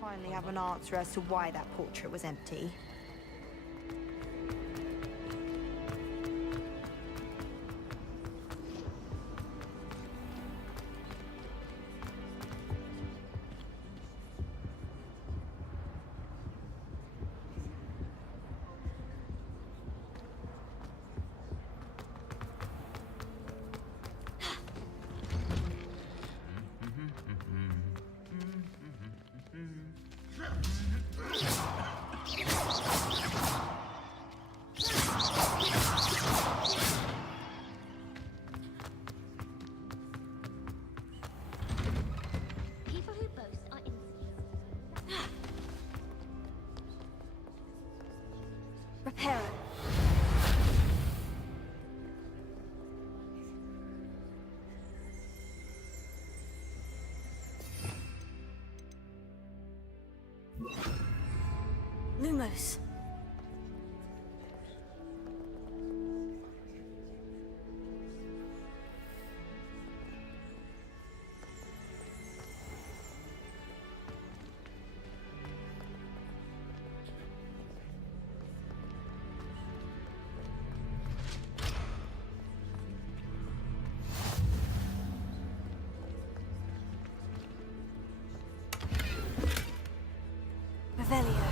Finally have an answer as to why that portrait was empty. People who boast are insecure. Repair it. Lumos. Revelio.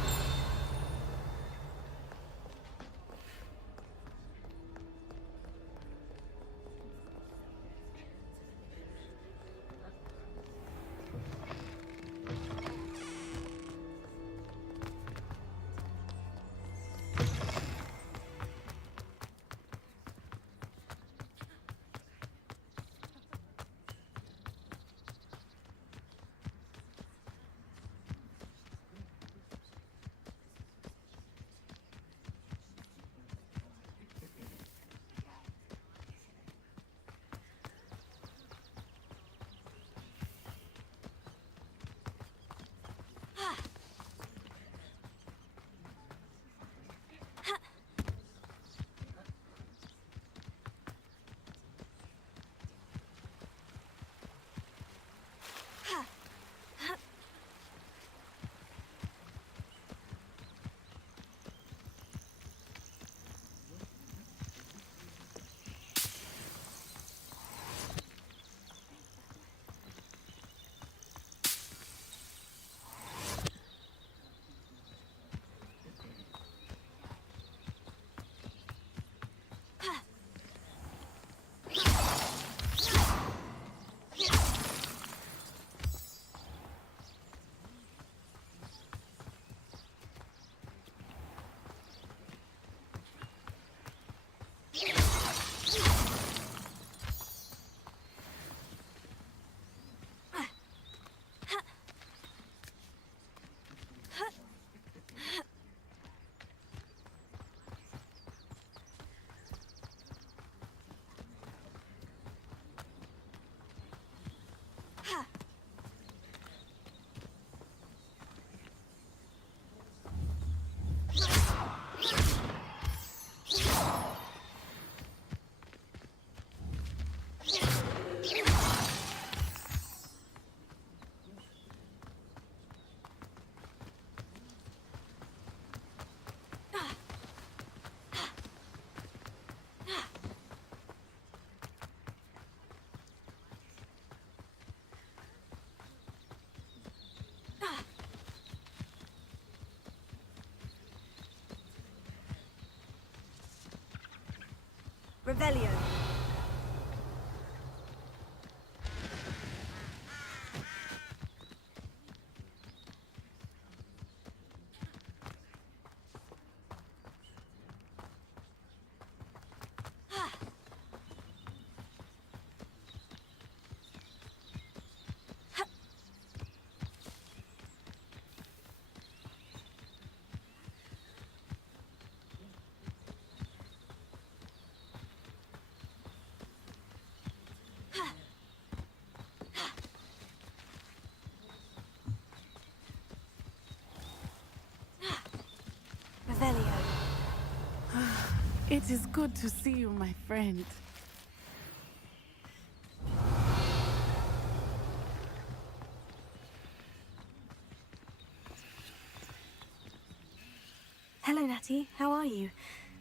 Revelio. It is good to see you, my friend. Hello, Natty. How are you?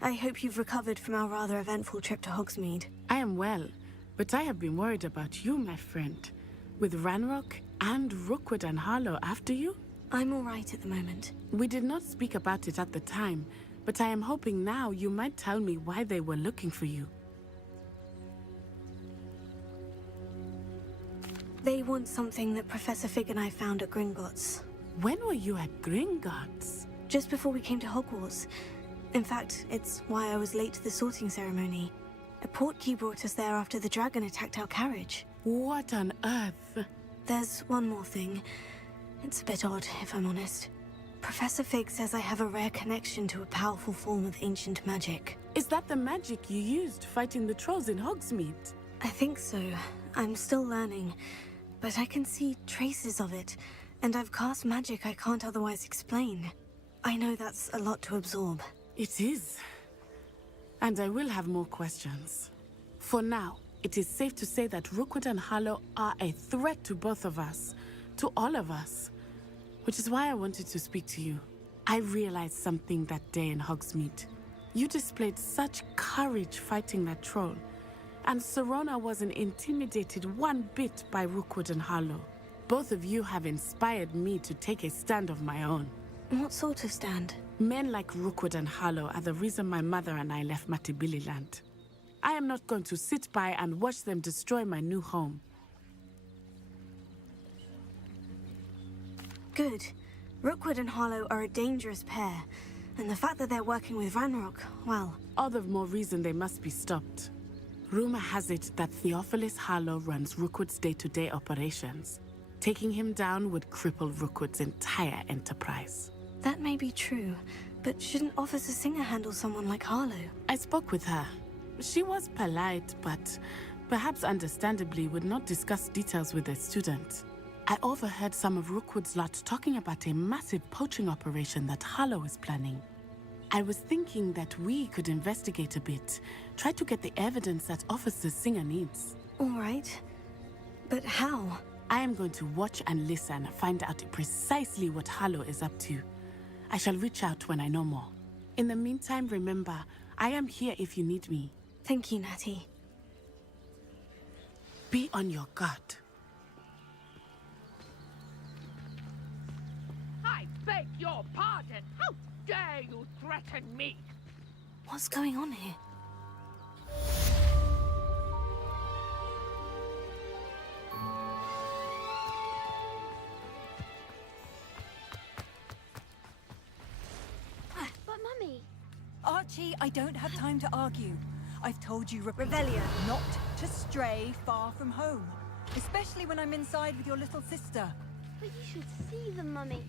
I hope you've recovered from our rather eventful trip to Hogsmeade. I am well, but I have been worried about you, my friend. With Ranrock and Rookwood and Harlow after you? I'm all right at the moment. We did not speak about it at the time, but I am hoping now you might tell me why they were looking for you. They want something that Professor Fig and I found at Gringotts. When were you at Gringotts? Just before we came to Hogwarts. In fact, it's why I was late to the sorting ceremony. A portkey brought us there after the dragon attacked our carriage. What on earth? There's one more thing. It's a bit odd, if I'm honest. Professor Fig says I have a rare connection to a powerful form of ancient magic. Is that the magic you used fighting the trolls in Hogsmeade? I think so. I'm still learning, but I can see traces of it, and I've cast magic I can't otherwise explain. I know that's a lot to absorb. It is. And I will have more questions. For now, it is safe to say that Rookwood and Harlow are a threat to both of us, to all of us. Which is why I wanted to speak to you. I realized something that day in Hogsmeade. You displayed such courage fighting that troll, and Serona wasn't intimidated one bit by Rookwood and Harlow. Both of you have inspired me to take a stand of my own. What sort of stand? Men like Rookwood and Harlow are the reason my mother and I left Matibililand. I am not going to sit by and watch them destroy my new home. Good. Rookwood and Harlow are a dangerous pair, and the fact that they're working with Ranrock, well... All the more reason they must be stopped. Rumor has it that Theophilus Harlow runs Rookwood's day-to-day operations. Taking him down would cripple Rookwood's entire enterprise. That may be true, but shouldn't Officer Singer handle someone like Harlow? I spoke with her. She was polite, but perhaps understandably would not discuss details with a student. I overheard some of Rookwood's lot talking about a massive poaching operation that Harlow is planning. I was thinking that we could investigate a bit, try to get the evidence that Officer Singer needs. All right. But how? I am going to watch and listen, find out precisely what Harlow is up to. I shall reach out when I know more. In the meantime, remember, I am here if you need me. Thank you, Natty. Be on your guard. I beg your pardon. How dare you threaten me? What's going on here? But Mummy... Archie, I don't have time to argue. I've told you repeatedly not to stray far from home. Especially when I'm inside with your little sister. But you should see them, Mummy.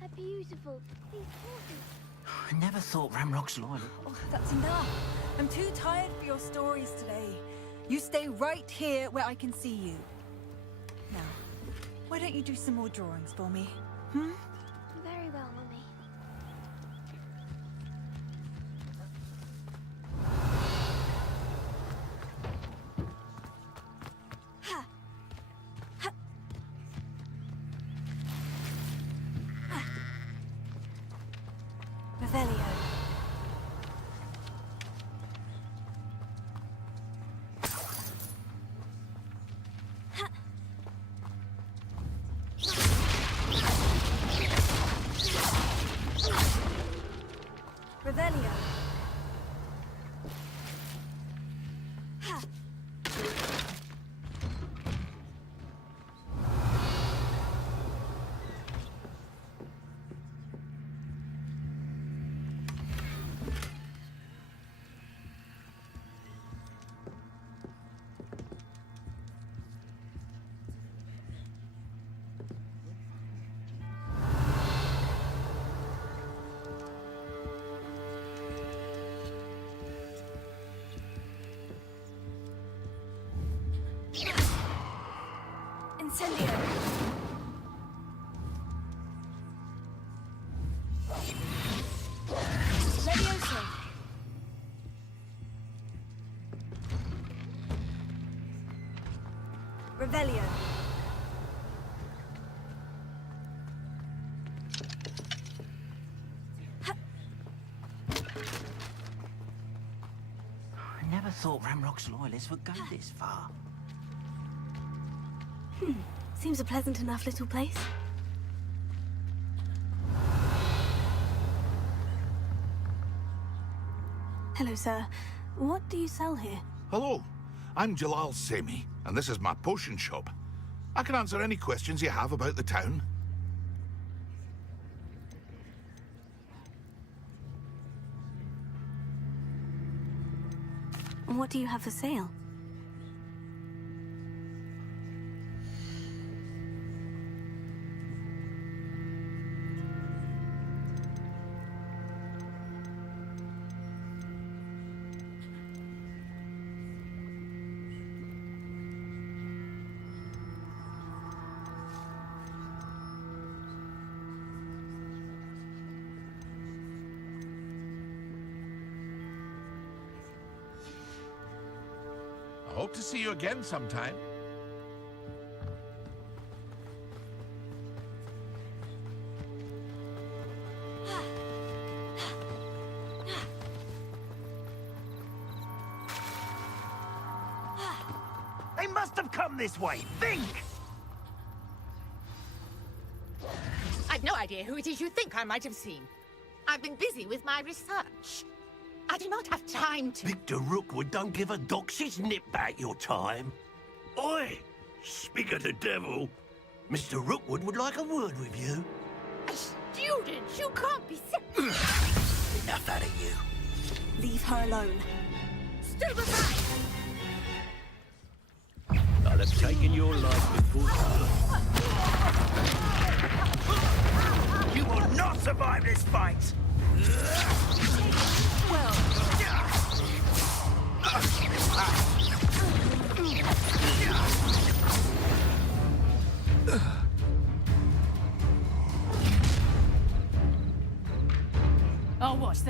They're beautiful. These horses. I never thought Ramrock's loyal. Oh, that's enough. I'm too tired for your stories today. You stay right here where I can see you. Now, why don't you do some more drawings for me? Very well, Mummy. Revelio. Revelio. Incendio. Levioso. Revelio. I never thought Ramrock's loyalists would go this far. Seems a pleasant enough little place. Hello, sir. What do you sell here? Hello, I'm Jalal Semi, and this is my potion shop. I can answer any questions you have about the town. What do you have for sale? I hope to see you again sometime. They must have come this way. Think! I've no idea who it is you think I might have seen. I've been busy with my research. I do not have time to... Victor Rookwood don't give a doxy's nip back your time. Oi! Speak of the devil. Mr. Rookwood would like a word with you. A student? You can't be... Enough out of you. Leave her alone. Stand aside! I'll have taken your life before. You will not survive this fight! Well...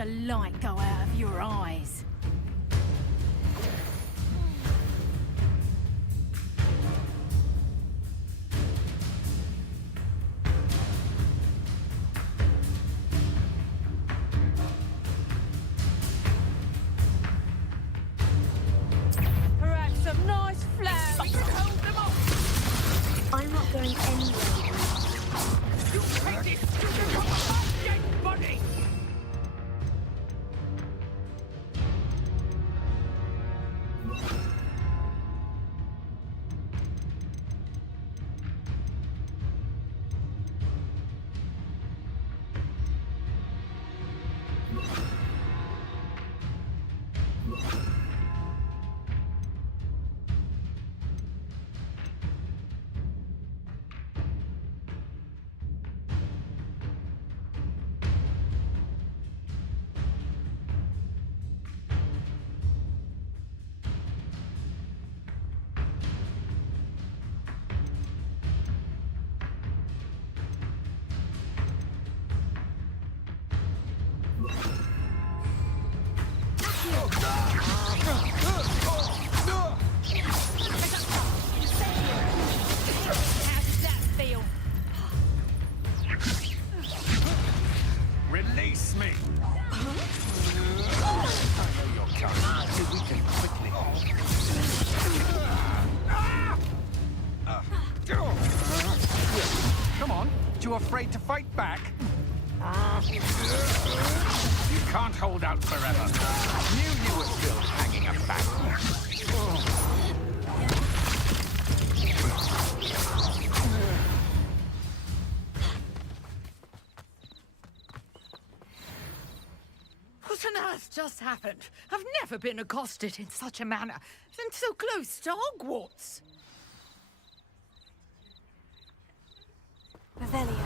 the light go out of your eyes. Perhaps some nice flowers to hold them off. I'm not going anywhere. You take this stupid from my dead body! Release me! I know you're coming, so we can quickly... Come on, you afraid to fight back? You can't hold out forever. Knew you were still hanging about. What on earth just happened? I've never been accosted in such a manner, and so close to Hogwarts. Revelio.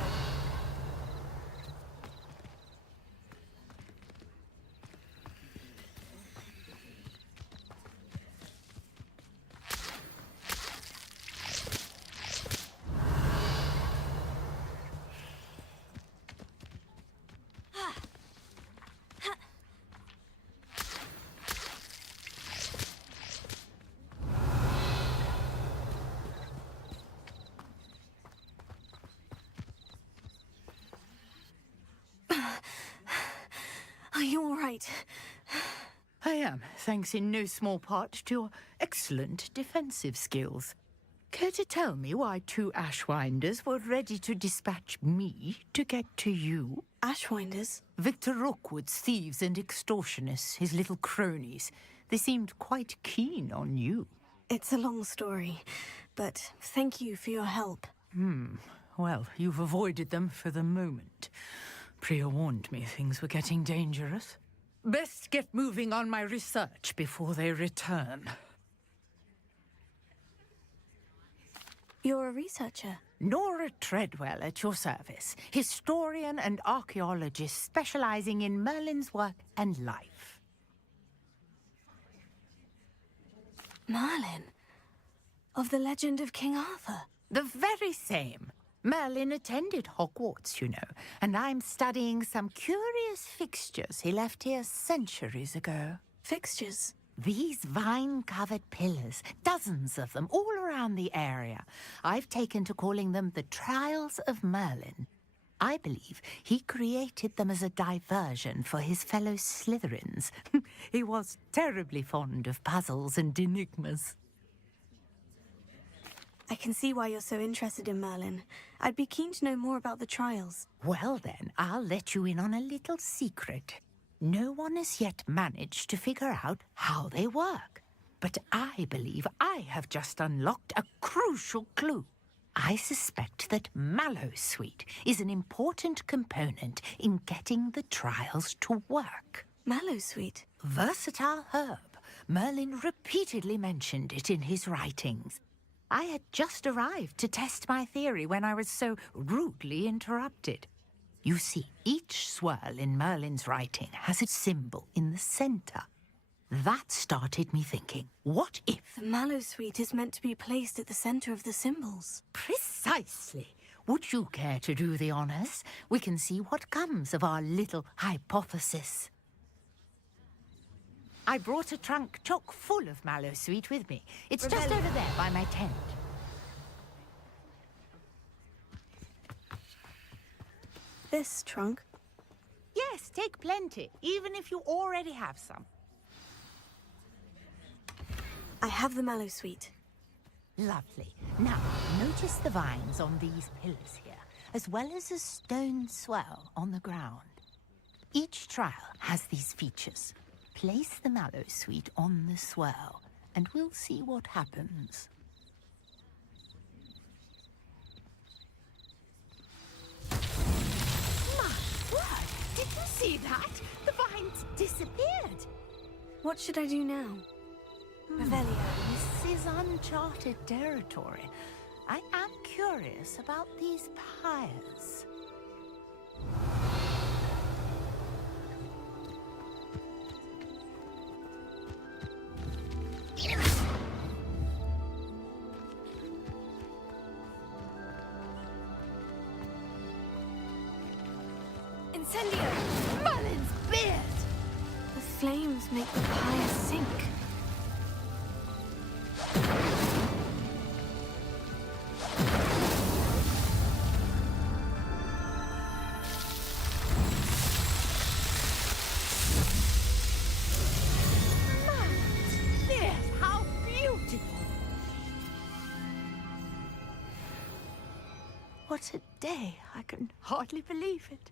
Are you all right? I am, thanks in no small part to your excellent defensive skills. Care to tell me why two Ashwinders were ready to dispatch me to get to you? Ashwinders? Victor Rookwood's thieves and extortionists, his little cronies. They seemed quite keen on you. It's a long story, but thank you for your help. Well, you've avoided them for the moment. Priya warned me things were getting dangerous. Best get moving on my research before they return. You're a researcher? Nora Treadwell at your service. Historian and archaeologist specializing in Merlin's work and life. Merlin? Of the legend of King Arthur? The very same. Merlin attended Hogwarts, you know, and I'm studying some curious fixtures he left here centuries ago. Fixtures? These vine-covered pillars, dozens of them, all around the area. I've taken to calling them the Trials of Merlin. I believe he created them as a diversion for his fellow Slytherins. He was terribly fond of puzzles and enigmas. I can see why you're so interested in Merlin. I'd be keen to know more about the trials. Well then, I'll let you in on a little secret. No one has yet managed to figure out how they work. But I believe I have just unlocked a crucial clue. I suspect that Mallowsweet is an important component in getting the trials to work. Mallowsweet? Versatile herb. Merlin repeatedly mentioned it in his writings. I had just arrived to test my theory when I was so rudely interrupted. You see, each swirl in Merlin's writing has a symbol in the center. That started me thinking, what if... The Mallowsweet is meant to be placed at the center of the symbols. Precisely. Would you care to do the honors? We can see what comes of our little hypothesis. I brought a trunk chock full of mallow sweet with me. It's just over there by my tent. This trunk? Yes, take plenty, even if you already have some. I have the mallow sweet. Lovely. Now, notice the vines on these pillars here, as well as a stone swell on the ground. Each trial has these features. Place the mallow sweet on the swell, and we'll see what happens. My word! Did you see that? The vines disappeared. What should I do now? Revelio. This is uncharted territory. I am curious about these pyres. Incendio! Merlin's beard! The flames make the pyre sink. How beautiful! What a day! I can hardly believe it.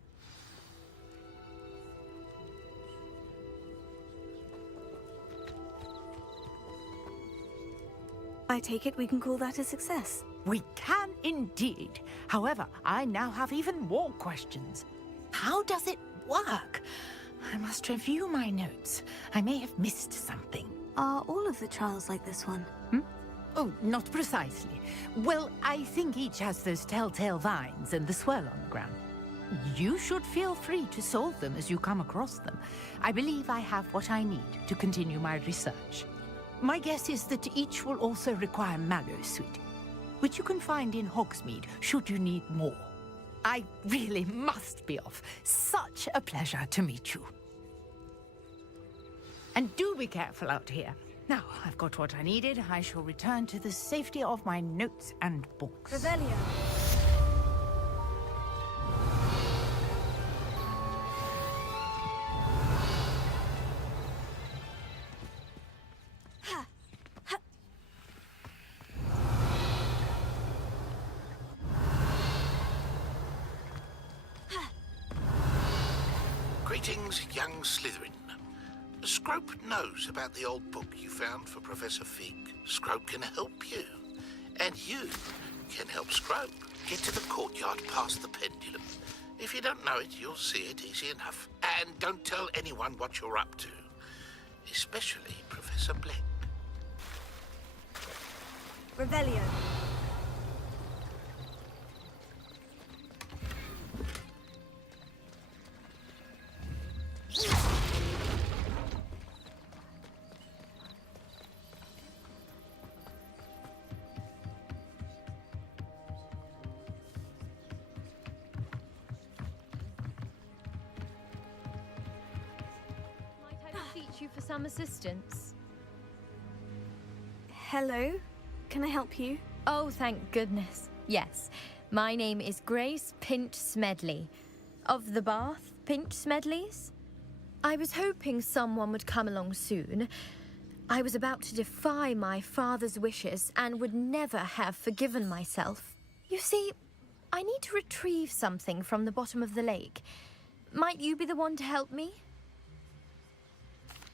I take it we can call that a success. We can indeed. However, I now have even more questions. How does it work? I must review my notes. I may have missed something. Are all of the trials like this one? Oh, not precisely. Well, I think each has those telltale vines and the swirl on the ground. You should feel free to solve them as you come across them. I believe I have what I need to continue my research. My guess is that each will also require mallow sweet, which you can find in Hogsmeade should you need more. I really must be off. Such a pleasure to meet you. And do be careful out here. Now, I've got what I needed. I shall return to the safety of my notes and books. Revelio. Greetings, young Slytherin. Scrope knows about the old book you found for Professor Fig. Scrope can help you. And you can help Scrope get to the courtyard past the pendulum. If you don't know it, you'll see it easy enough. And don't tell anyone what you're up to. Especially Professor Black. Revelio. You for some assistance. Hello? Can I help you? Oh, thank goodness. Yes. My name is Grace Pinch Smedley. Of the Bath Pinch Smedleys? I was hoping someone would come along soon. I was about to defy my father's wishes and would never have forgiven myself. You see, I need to retrieve something from the bottom of the lake. Might you be the one to help me?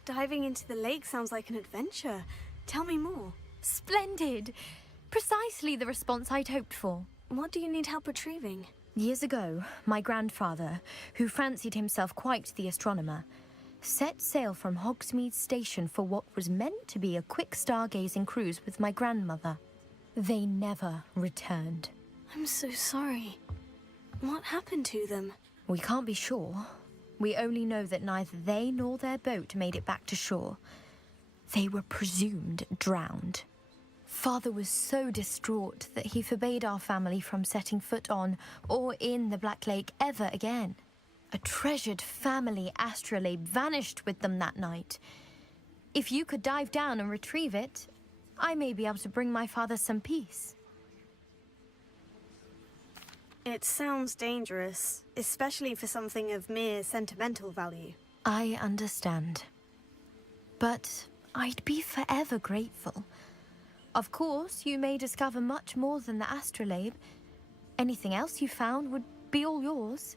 Diving into the lake sounds like an adventure. Tell me more. Splendid! Precisely the response I'd hoped for. What do you need help retrieving? Years ago, my grandfather, who fancied himself quite the astronomer, set sail from Hogsmeade Station for what was meant to be a quick stargazing cruise with my grandmother. They never returned. I'm so sorry. What happened to them? We can't be sure. We only know that neither they nor their boat made it back to shore. They were presumed drowned. Father was so distraught that he forbade our family from setting foot on or in the Black Lake ever again. A treasured family astrolabe vanished with them that night. If you could dive down and retrieve it, I may be able to bring my father some peace. It sounds dangerous, especially for something of mere sentimental value. I understand. But I'd be forever grateful. Of course, you may discover much more than the astrolabe. Anything else you found would be all yours.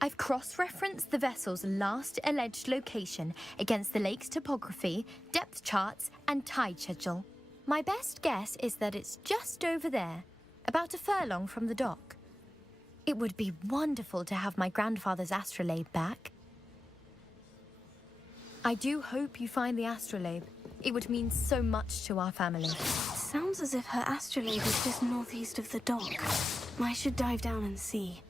I've cross-referenced the vessel's last alleged location against the lake's topography, depth charts, and tide schedule. My best guess is that it's just over there, about a furlong from the dock. It would be wonderful to have my grandfather's astrolabe back. I do hope you find the astrolabe. It would mean so much to our family. Sounds as if her astrolabe is just northeast of the dock. I should dive down and see.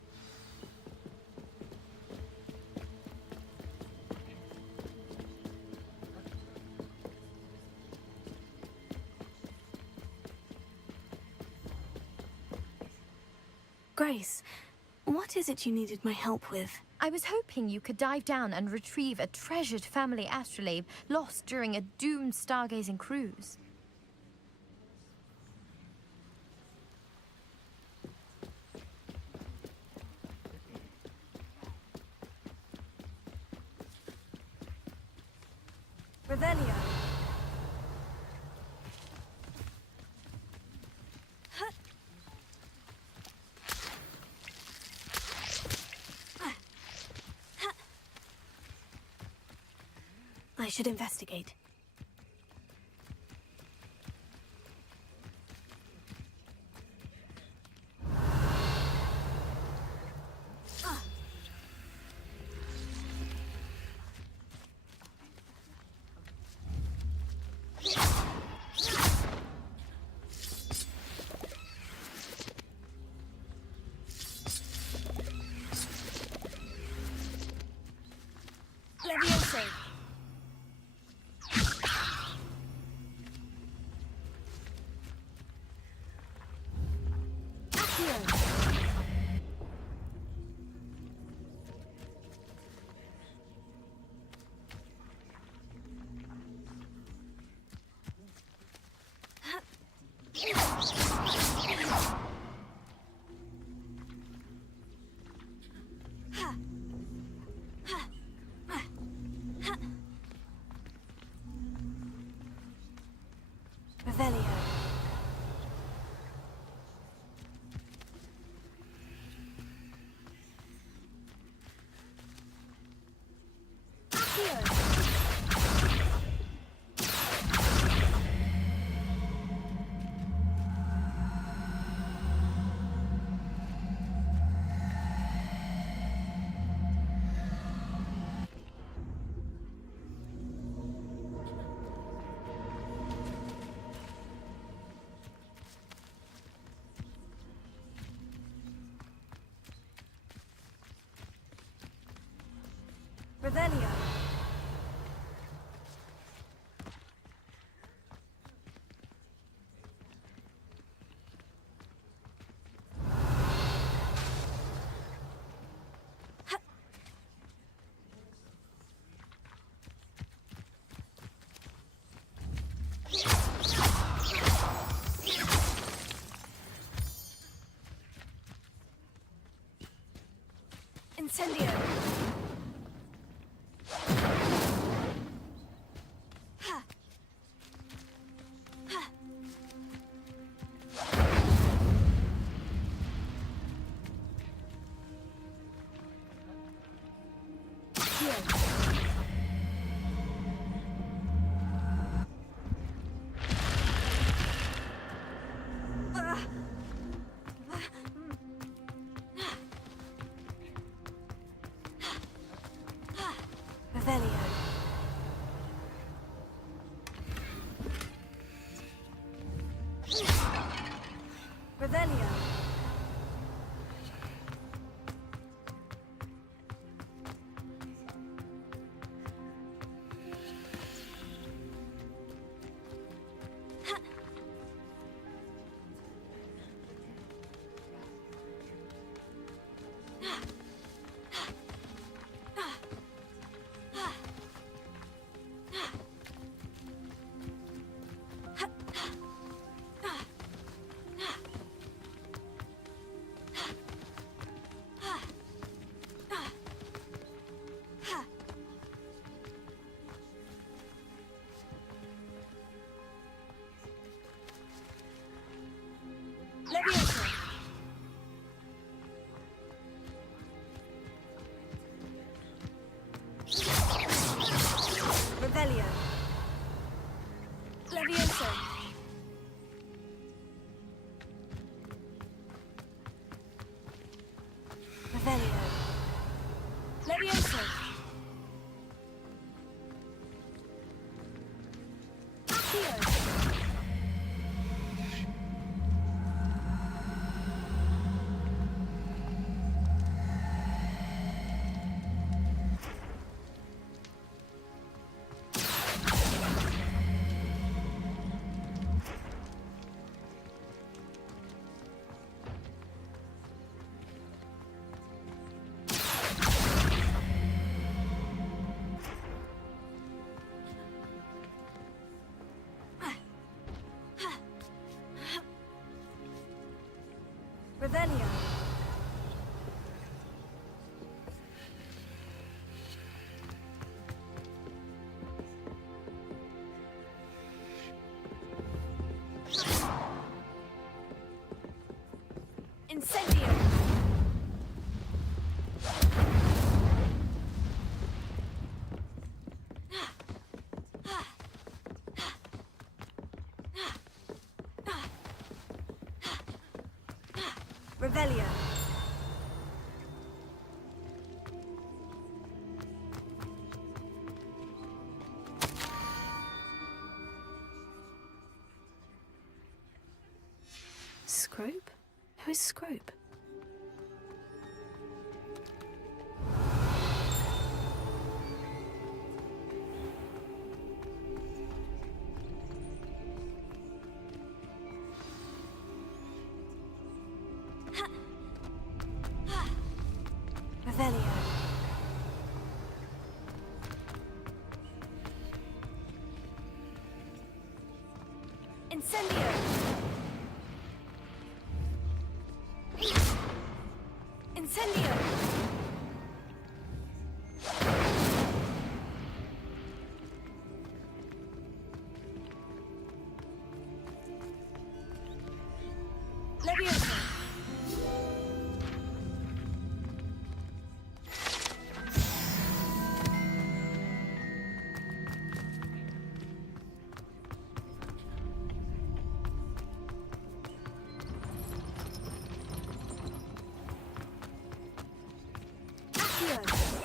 Grace, what is it you needed my help with? I was hoping you could dive down and retrieve a treasured family astrolabe lost during a doomed stargazing cruise. Revelio. I should investigate. Leviosa. Revelio. Revelio. Incendio. Revelio. Revelio. Leviosa! Revelio! Leviosa! Revelio! Leviosa! Accio! Revelio! Incendio! Revelio! Scrope? Who is Scrope? Revelio! Incendio! Incendio! Leviosa! Accio!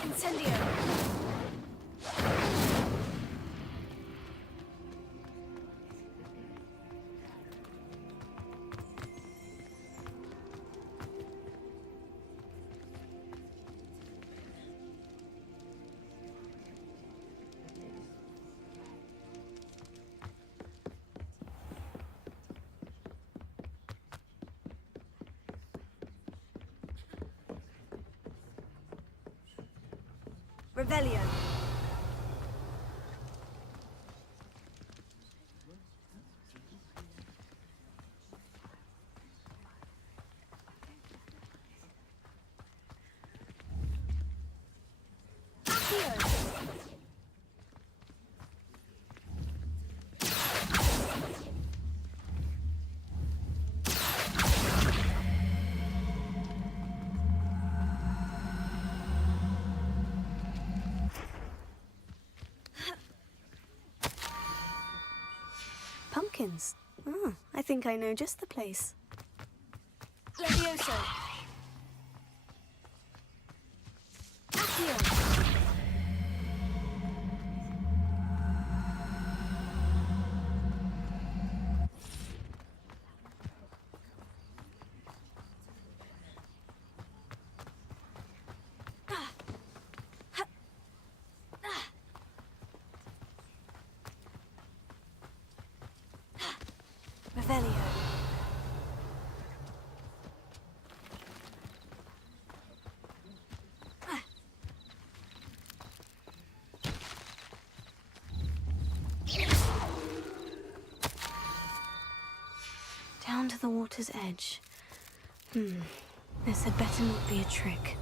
Incendio! Revelio! Accio! Pumpkins. Oh, I think I know just the place. Leviosa! Accio! Revelio! Down to the water's edge. This had better not be a trick.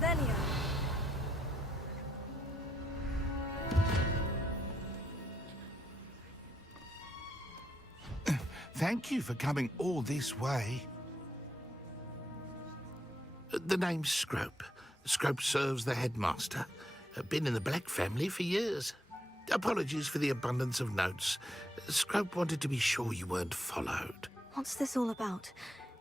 Revelio. Thank you for coming all this way. The name's Scrope. Scrope serves the headmaster. Been in the Black family for years. Apologies for the abundance of notes. Scrope wanted to be sure you weren't followed. What's this all about?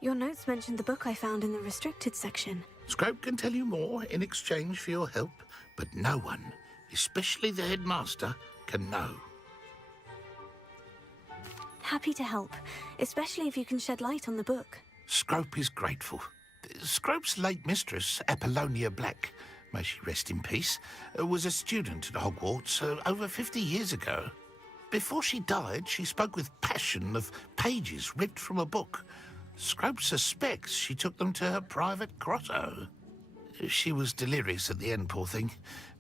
Your notes mentioned the book I found in the restricted section. Scrope can tell you more in exchange for your help, but no one, especially the headmaster, can know. Happy to help, especially if you can shed light on the book. Scrope is grateful. Scrope's late mistress, Apollonia Black, may she rest in peace, was a student at Hogwarts over 50 years ago. Before she died, she spoke with passion of pages ripped from a book. Scrope suspects she took them to her private grotto. She was delirious at the end, poor thing.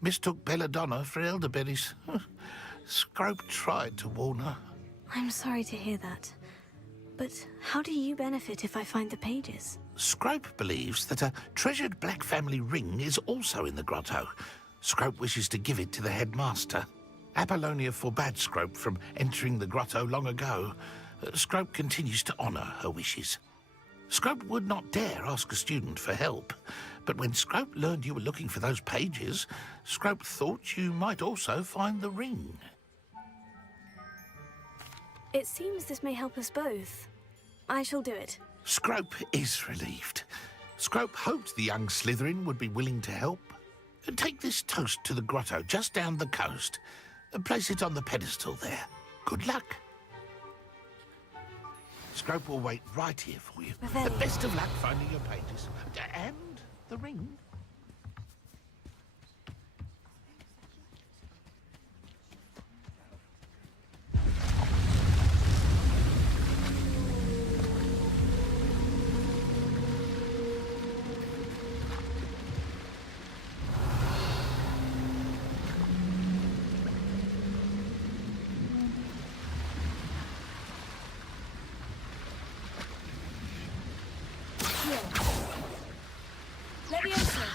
Mistook belladonna for elderberries. Scrope tried to warn her. I'm sorry to hear that. But how do you benefit if I find the pages? Scrope believes that a treasured Black family ring is also in the grotto. Scrope wishes to give it to the headmaster. Apollonia forbade Scrope from entering the grotto long ago. Scrope continues to honour her wishes. Scrope would not dare ask a student for help, but when Scrope learned you were looking for those pages, Scrope thought you might also find the ring. It seems this may help us both. I shall do it. Scrope is relieved. Scrope hoped the young Slytherin would be willing to help. Take this toast to the grotto just down the coast. Place it on the pedestal there. Good luck. Scrope will wait right here for you. The best of luck finding your pages. And the ring. Leviosa.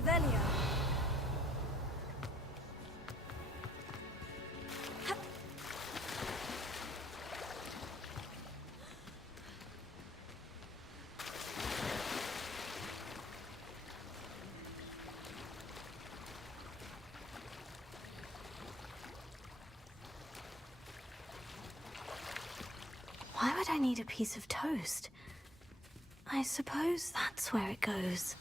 Revelio. Why would I need a piece of toast? I suppose that's where it goes.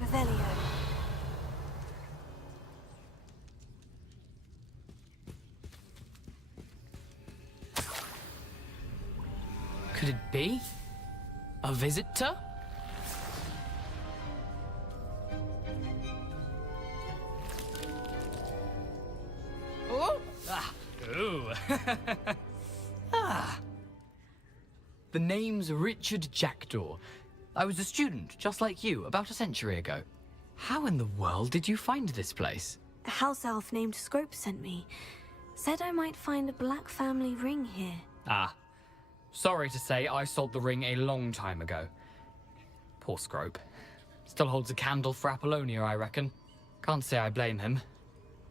Revelio. Could it be? A visitor? Oh! Ah! Ooh! Ah! The name's Richard Jackdaw. I was a student, just like you, about a century ago. How in the world did you find this place? A house elf named Scrope sent me. Said I might find a black family ring here. Ah. Sorry to say, I sold the ring a long time ago. Poor Scrope. Still holds a candle for Apollonia, I reckon. Can't say I blame him.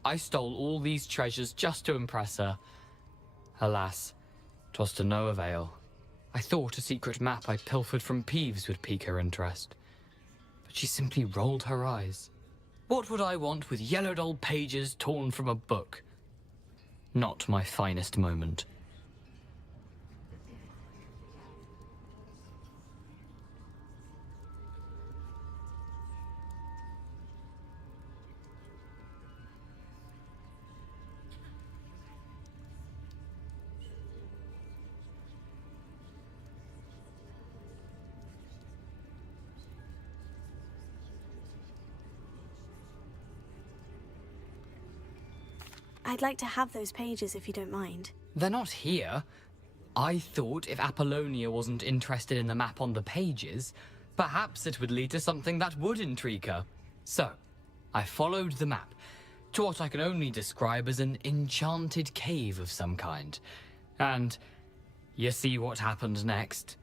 I stole all these treasures just to impress her. Alas, 'twas to no avail. I thought a secret map I pilfered from Peeves would pique her interest. But she simply rolled her eyes. What would I want with yellowed old pages torn from a book? Not my finest moment. I'd like to have those pages if you don't mind. They're not here. I thought if Apollonia wasn't interested in the map on the pages, perhaps it would lead to something that would intrigue her. So, I followed the map to what I can only describe as an enchanted cave of some kind. And you see what happened next?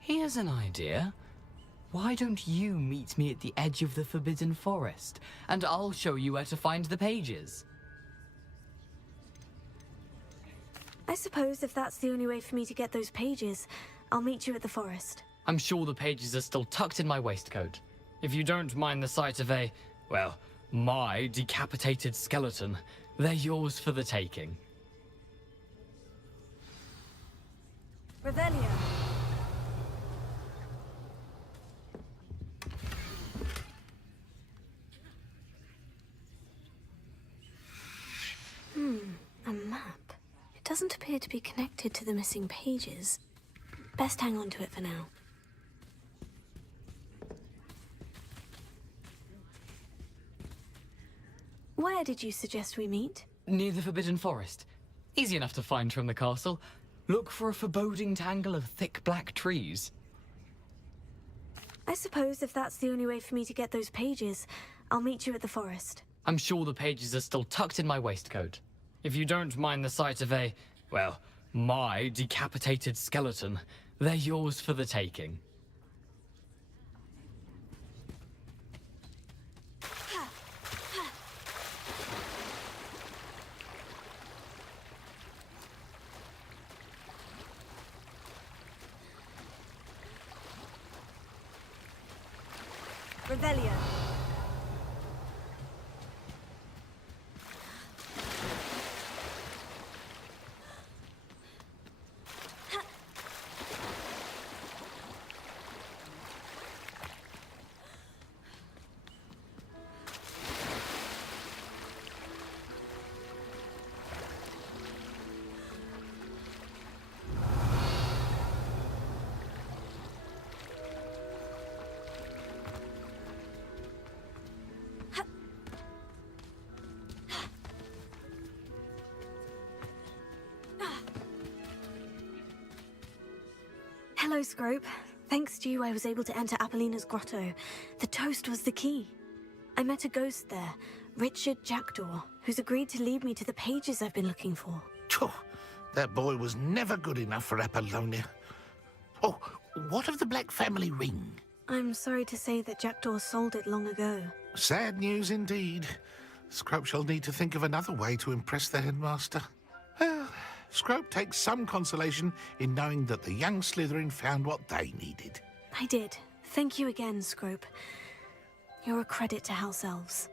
Here's an idea. Why don't you meet me at the edge of the Forbidden Forest, and I'll show you where to find the pages. I suppose if that's the only way for me to get those pages, I'll meet you at the forest. I'm sure the pages are still tucked in my waistcoat. If you don't mind the sight of a, well, my decapitated skeleton, they're yours for the taking. Revelio. A map. It doesn't appear to be connected to the missing pages. Best hang on to it for now. Where did you suggest we meet? Near the Forbidden Forest. Easy enough to find from the castle. Look for a foreboding tangle of thick black trees. I suppose if that's the only way for me to get those pages, I'll meet you at the forest. I'm sure the pages are still tucked in my waistcoat. If you don't mind the sight of a, well, my decapitated skeleton, they're yours for the taking. Revelio. Hello, Scrope. Thanks to you, I was able to enter Apollina's grotto. The toast was the key. I met a ghost there, Richard Jackdaw, who's agreed to lead me to the pages I've been looking for. That boy was never good enough for Apollonia. Oh, what of the Black family ring? I'm sorry to say that Jackdaw sold it long ago. Sad news indeed. Scrope shall need to think of another way to impress the headmaster. Well, Scrope takes some consolation in knowing that the young Slytherin found what they needed. I did. Thank you again, Scrope. You're a credit to House Elves.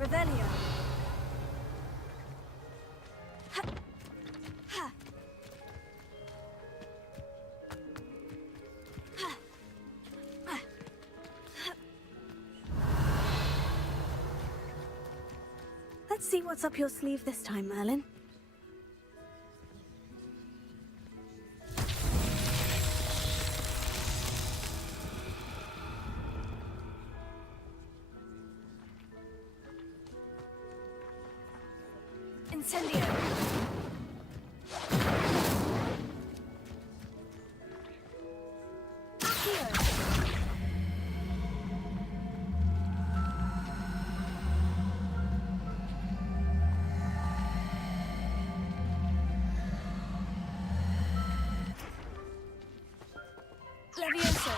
Revelio. Let's see what's up your sleeve this time, Merlin. Incendio. Levioso.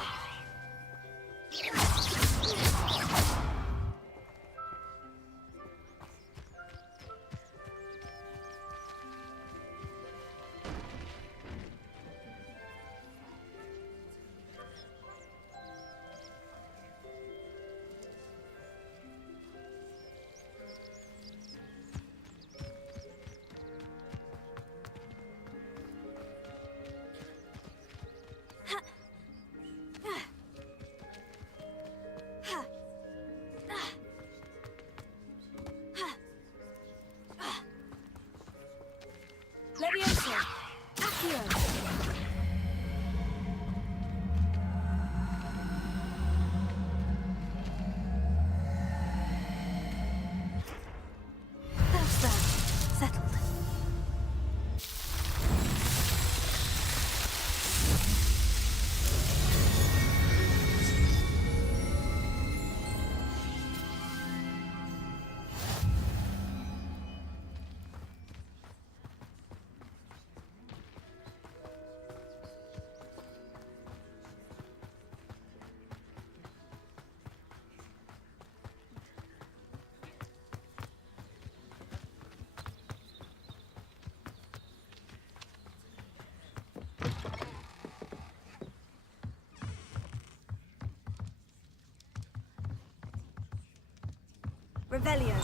Levioso. Accio. That's that. Settled. Revelio.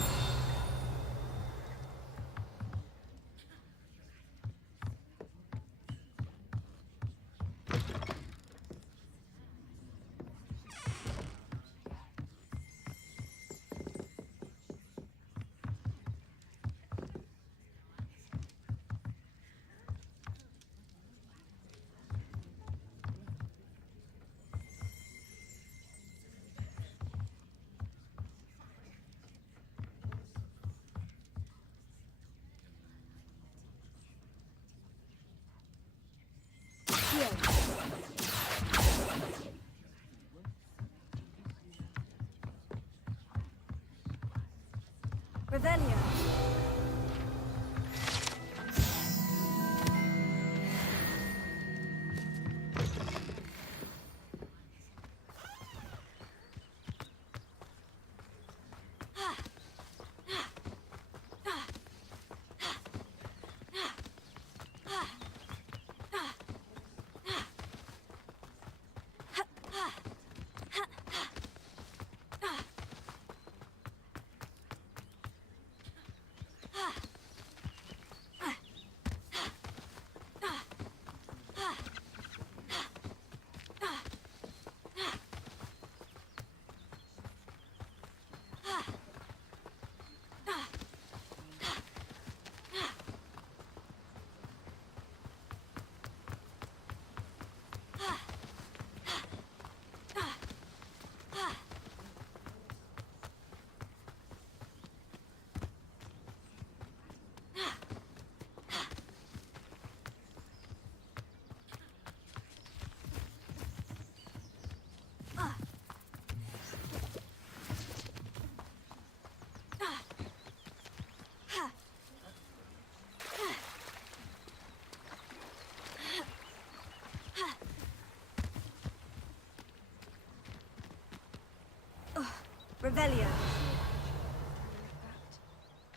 Revelio.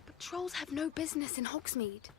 But trolls have no business in Hogsmeade.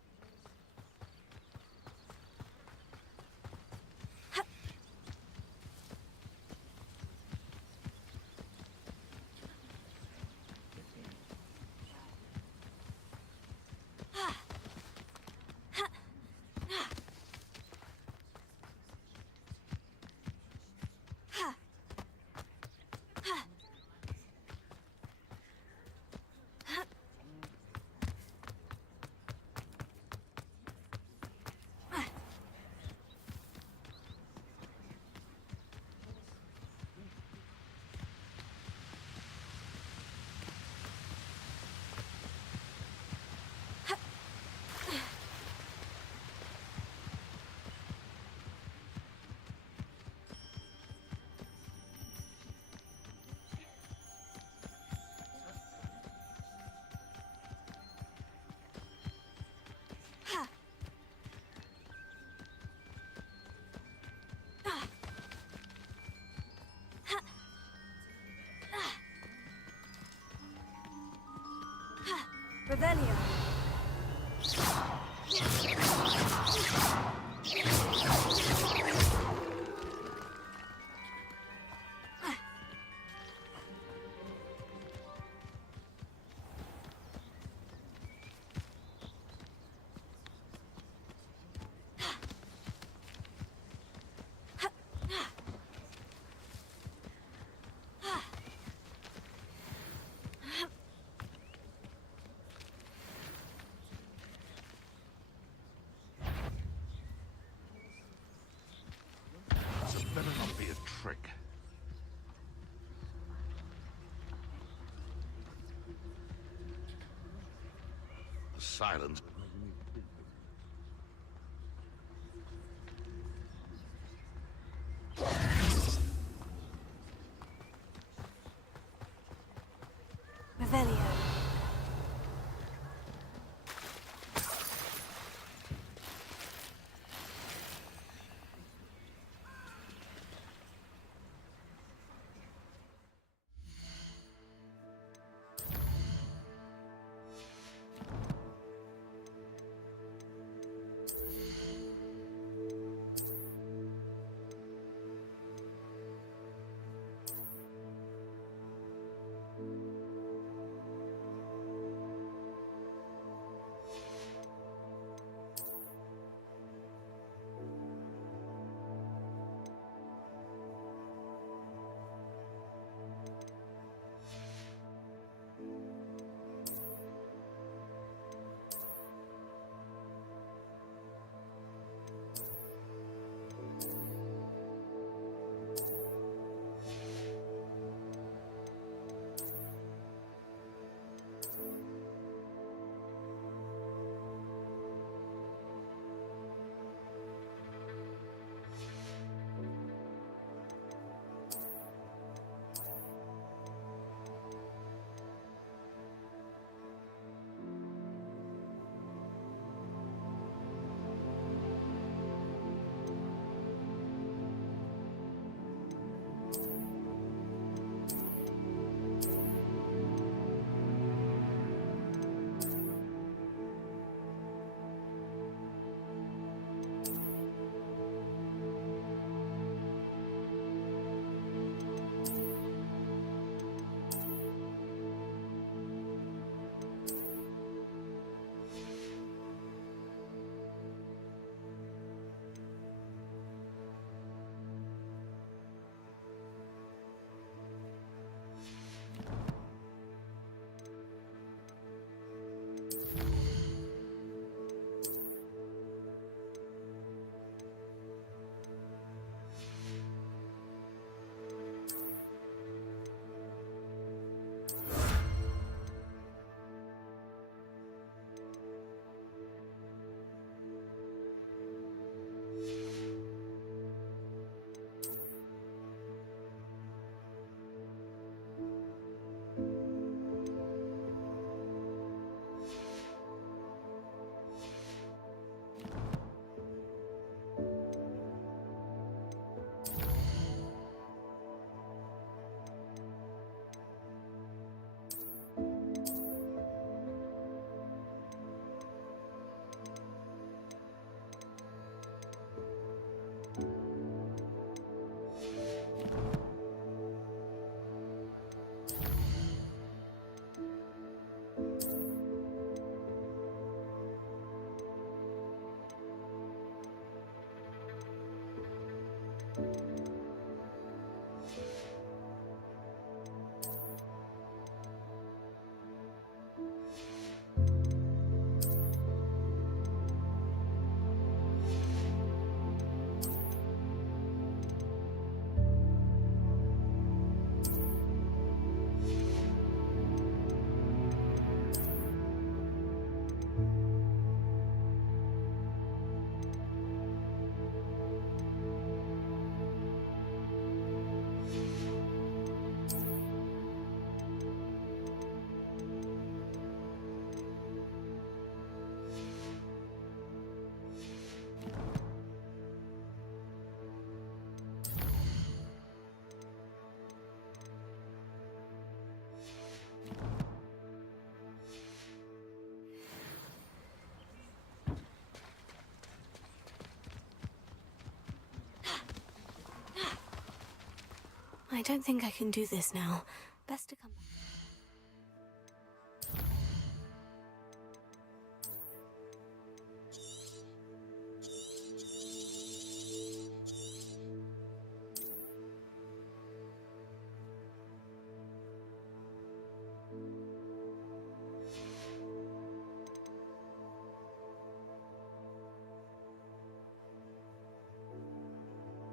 Revelio. This better not be a trick. The silence. Revelio. I don't think I can do this now. Best to come back.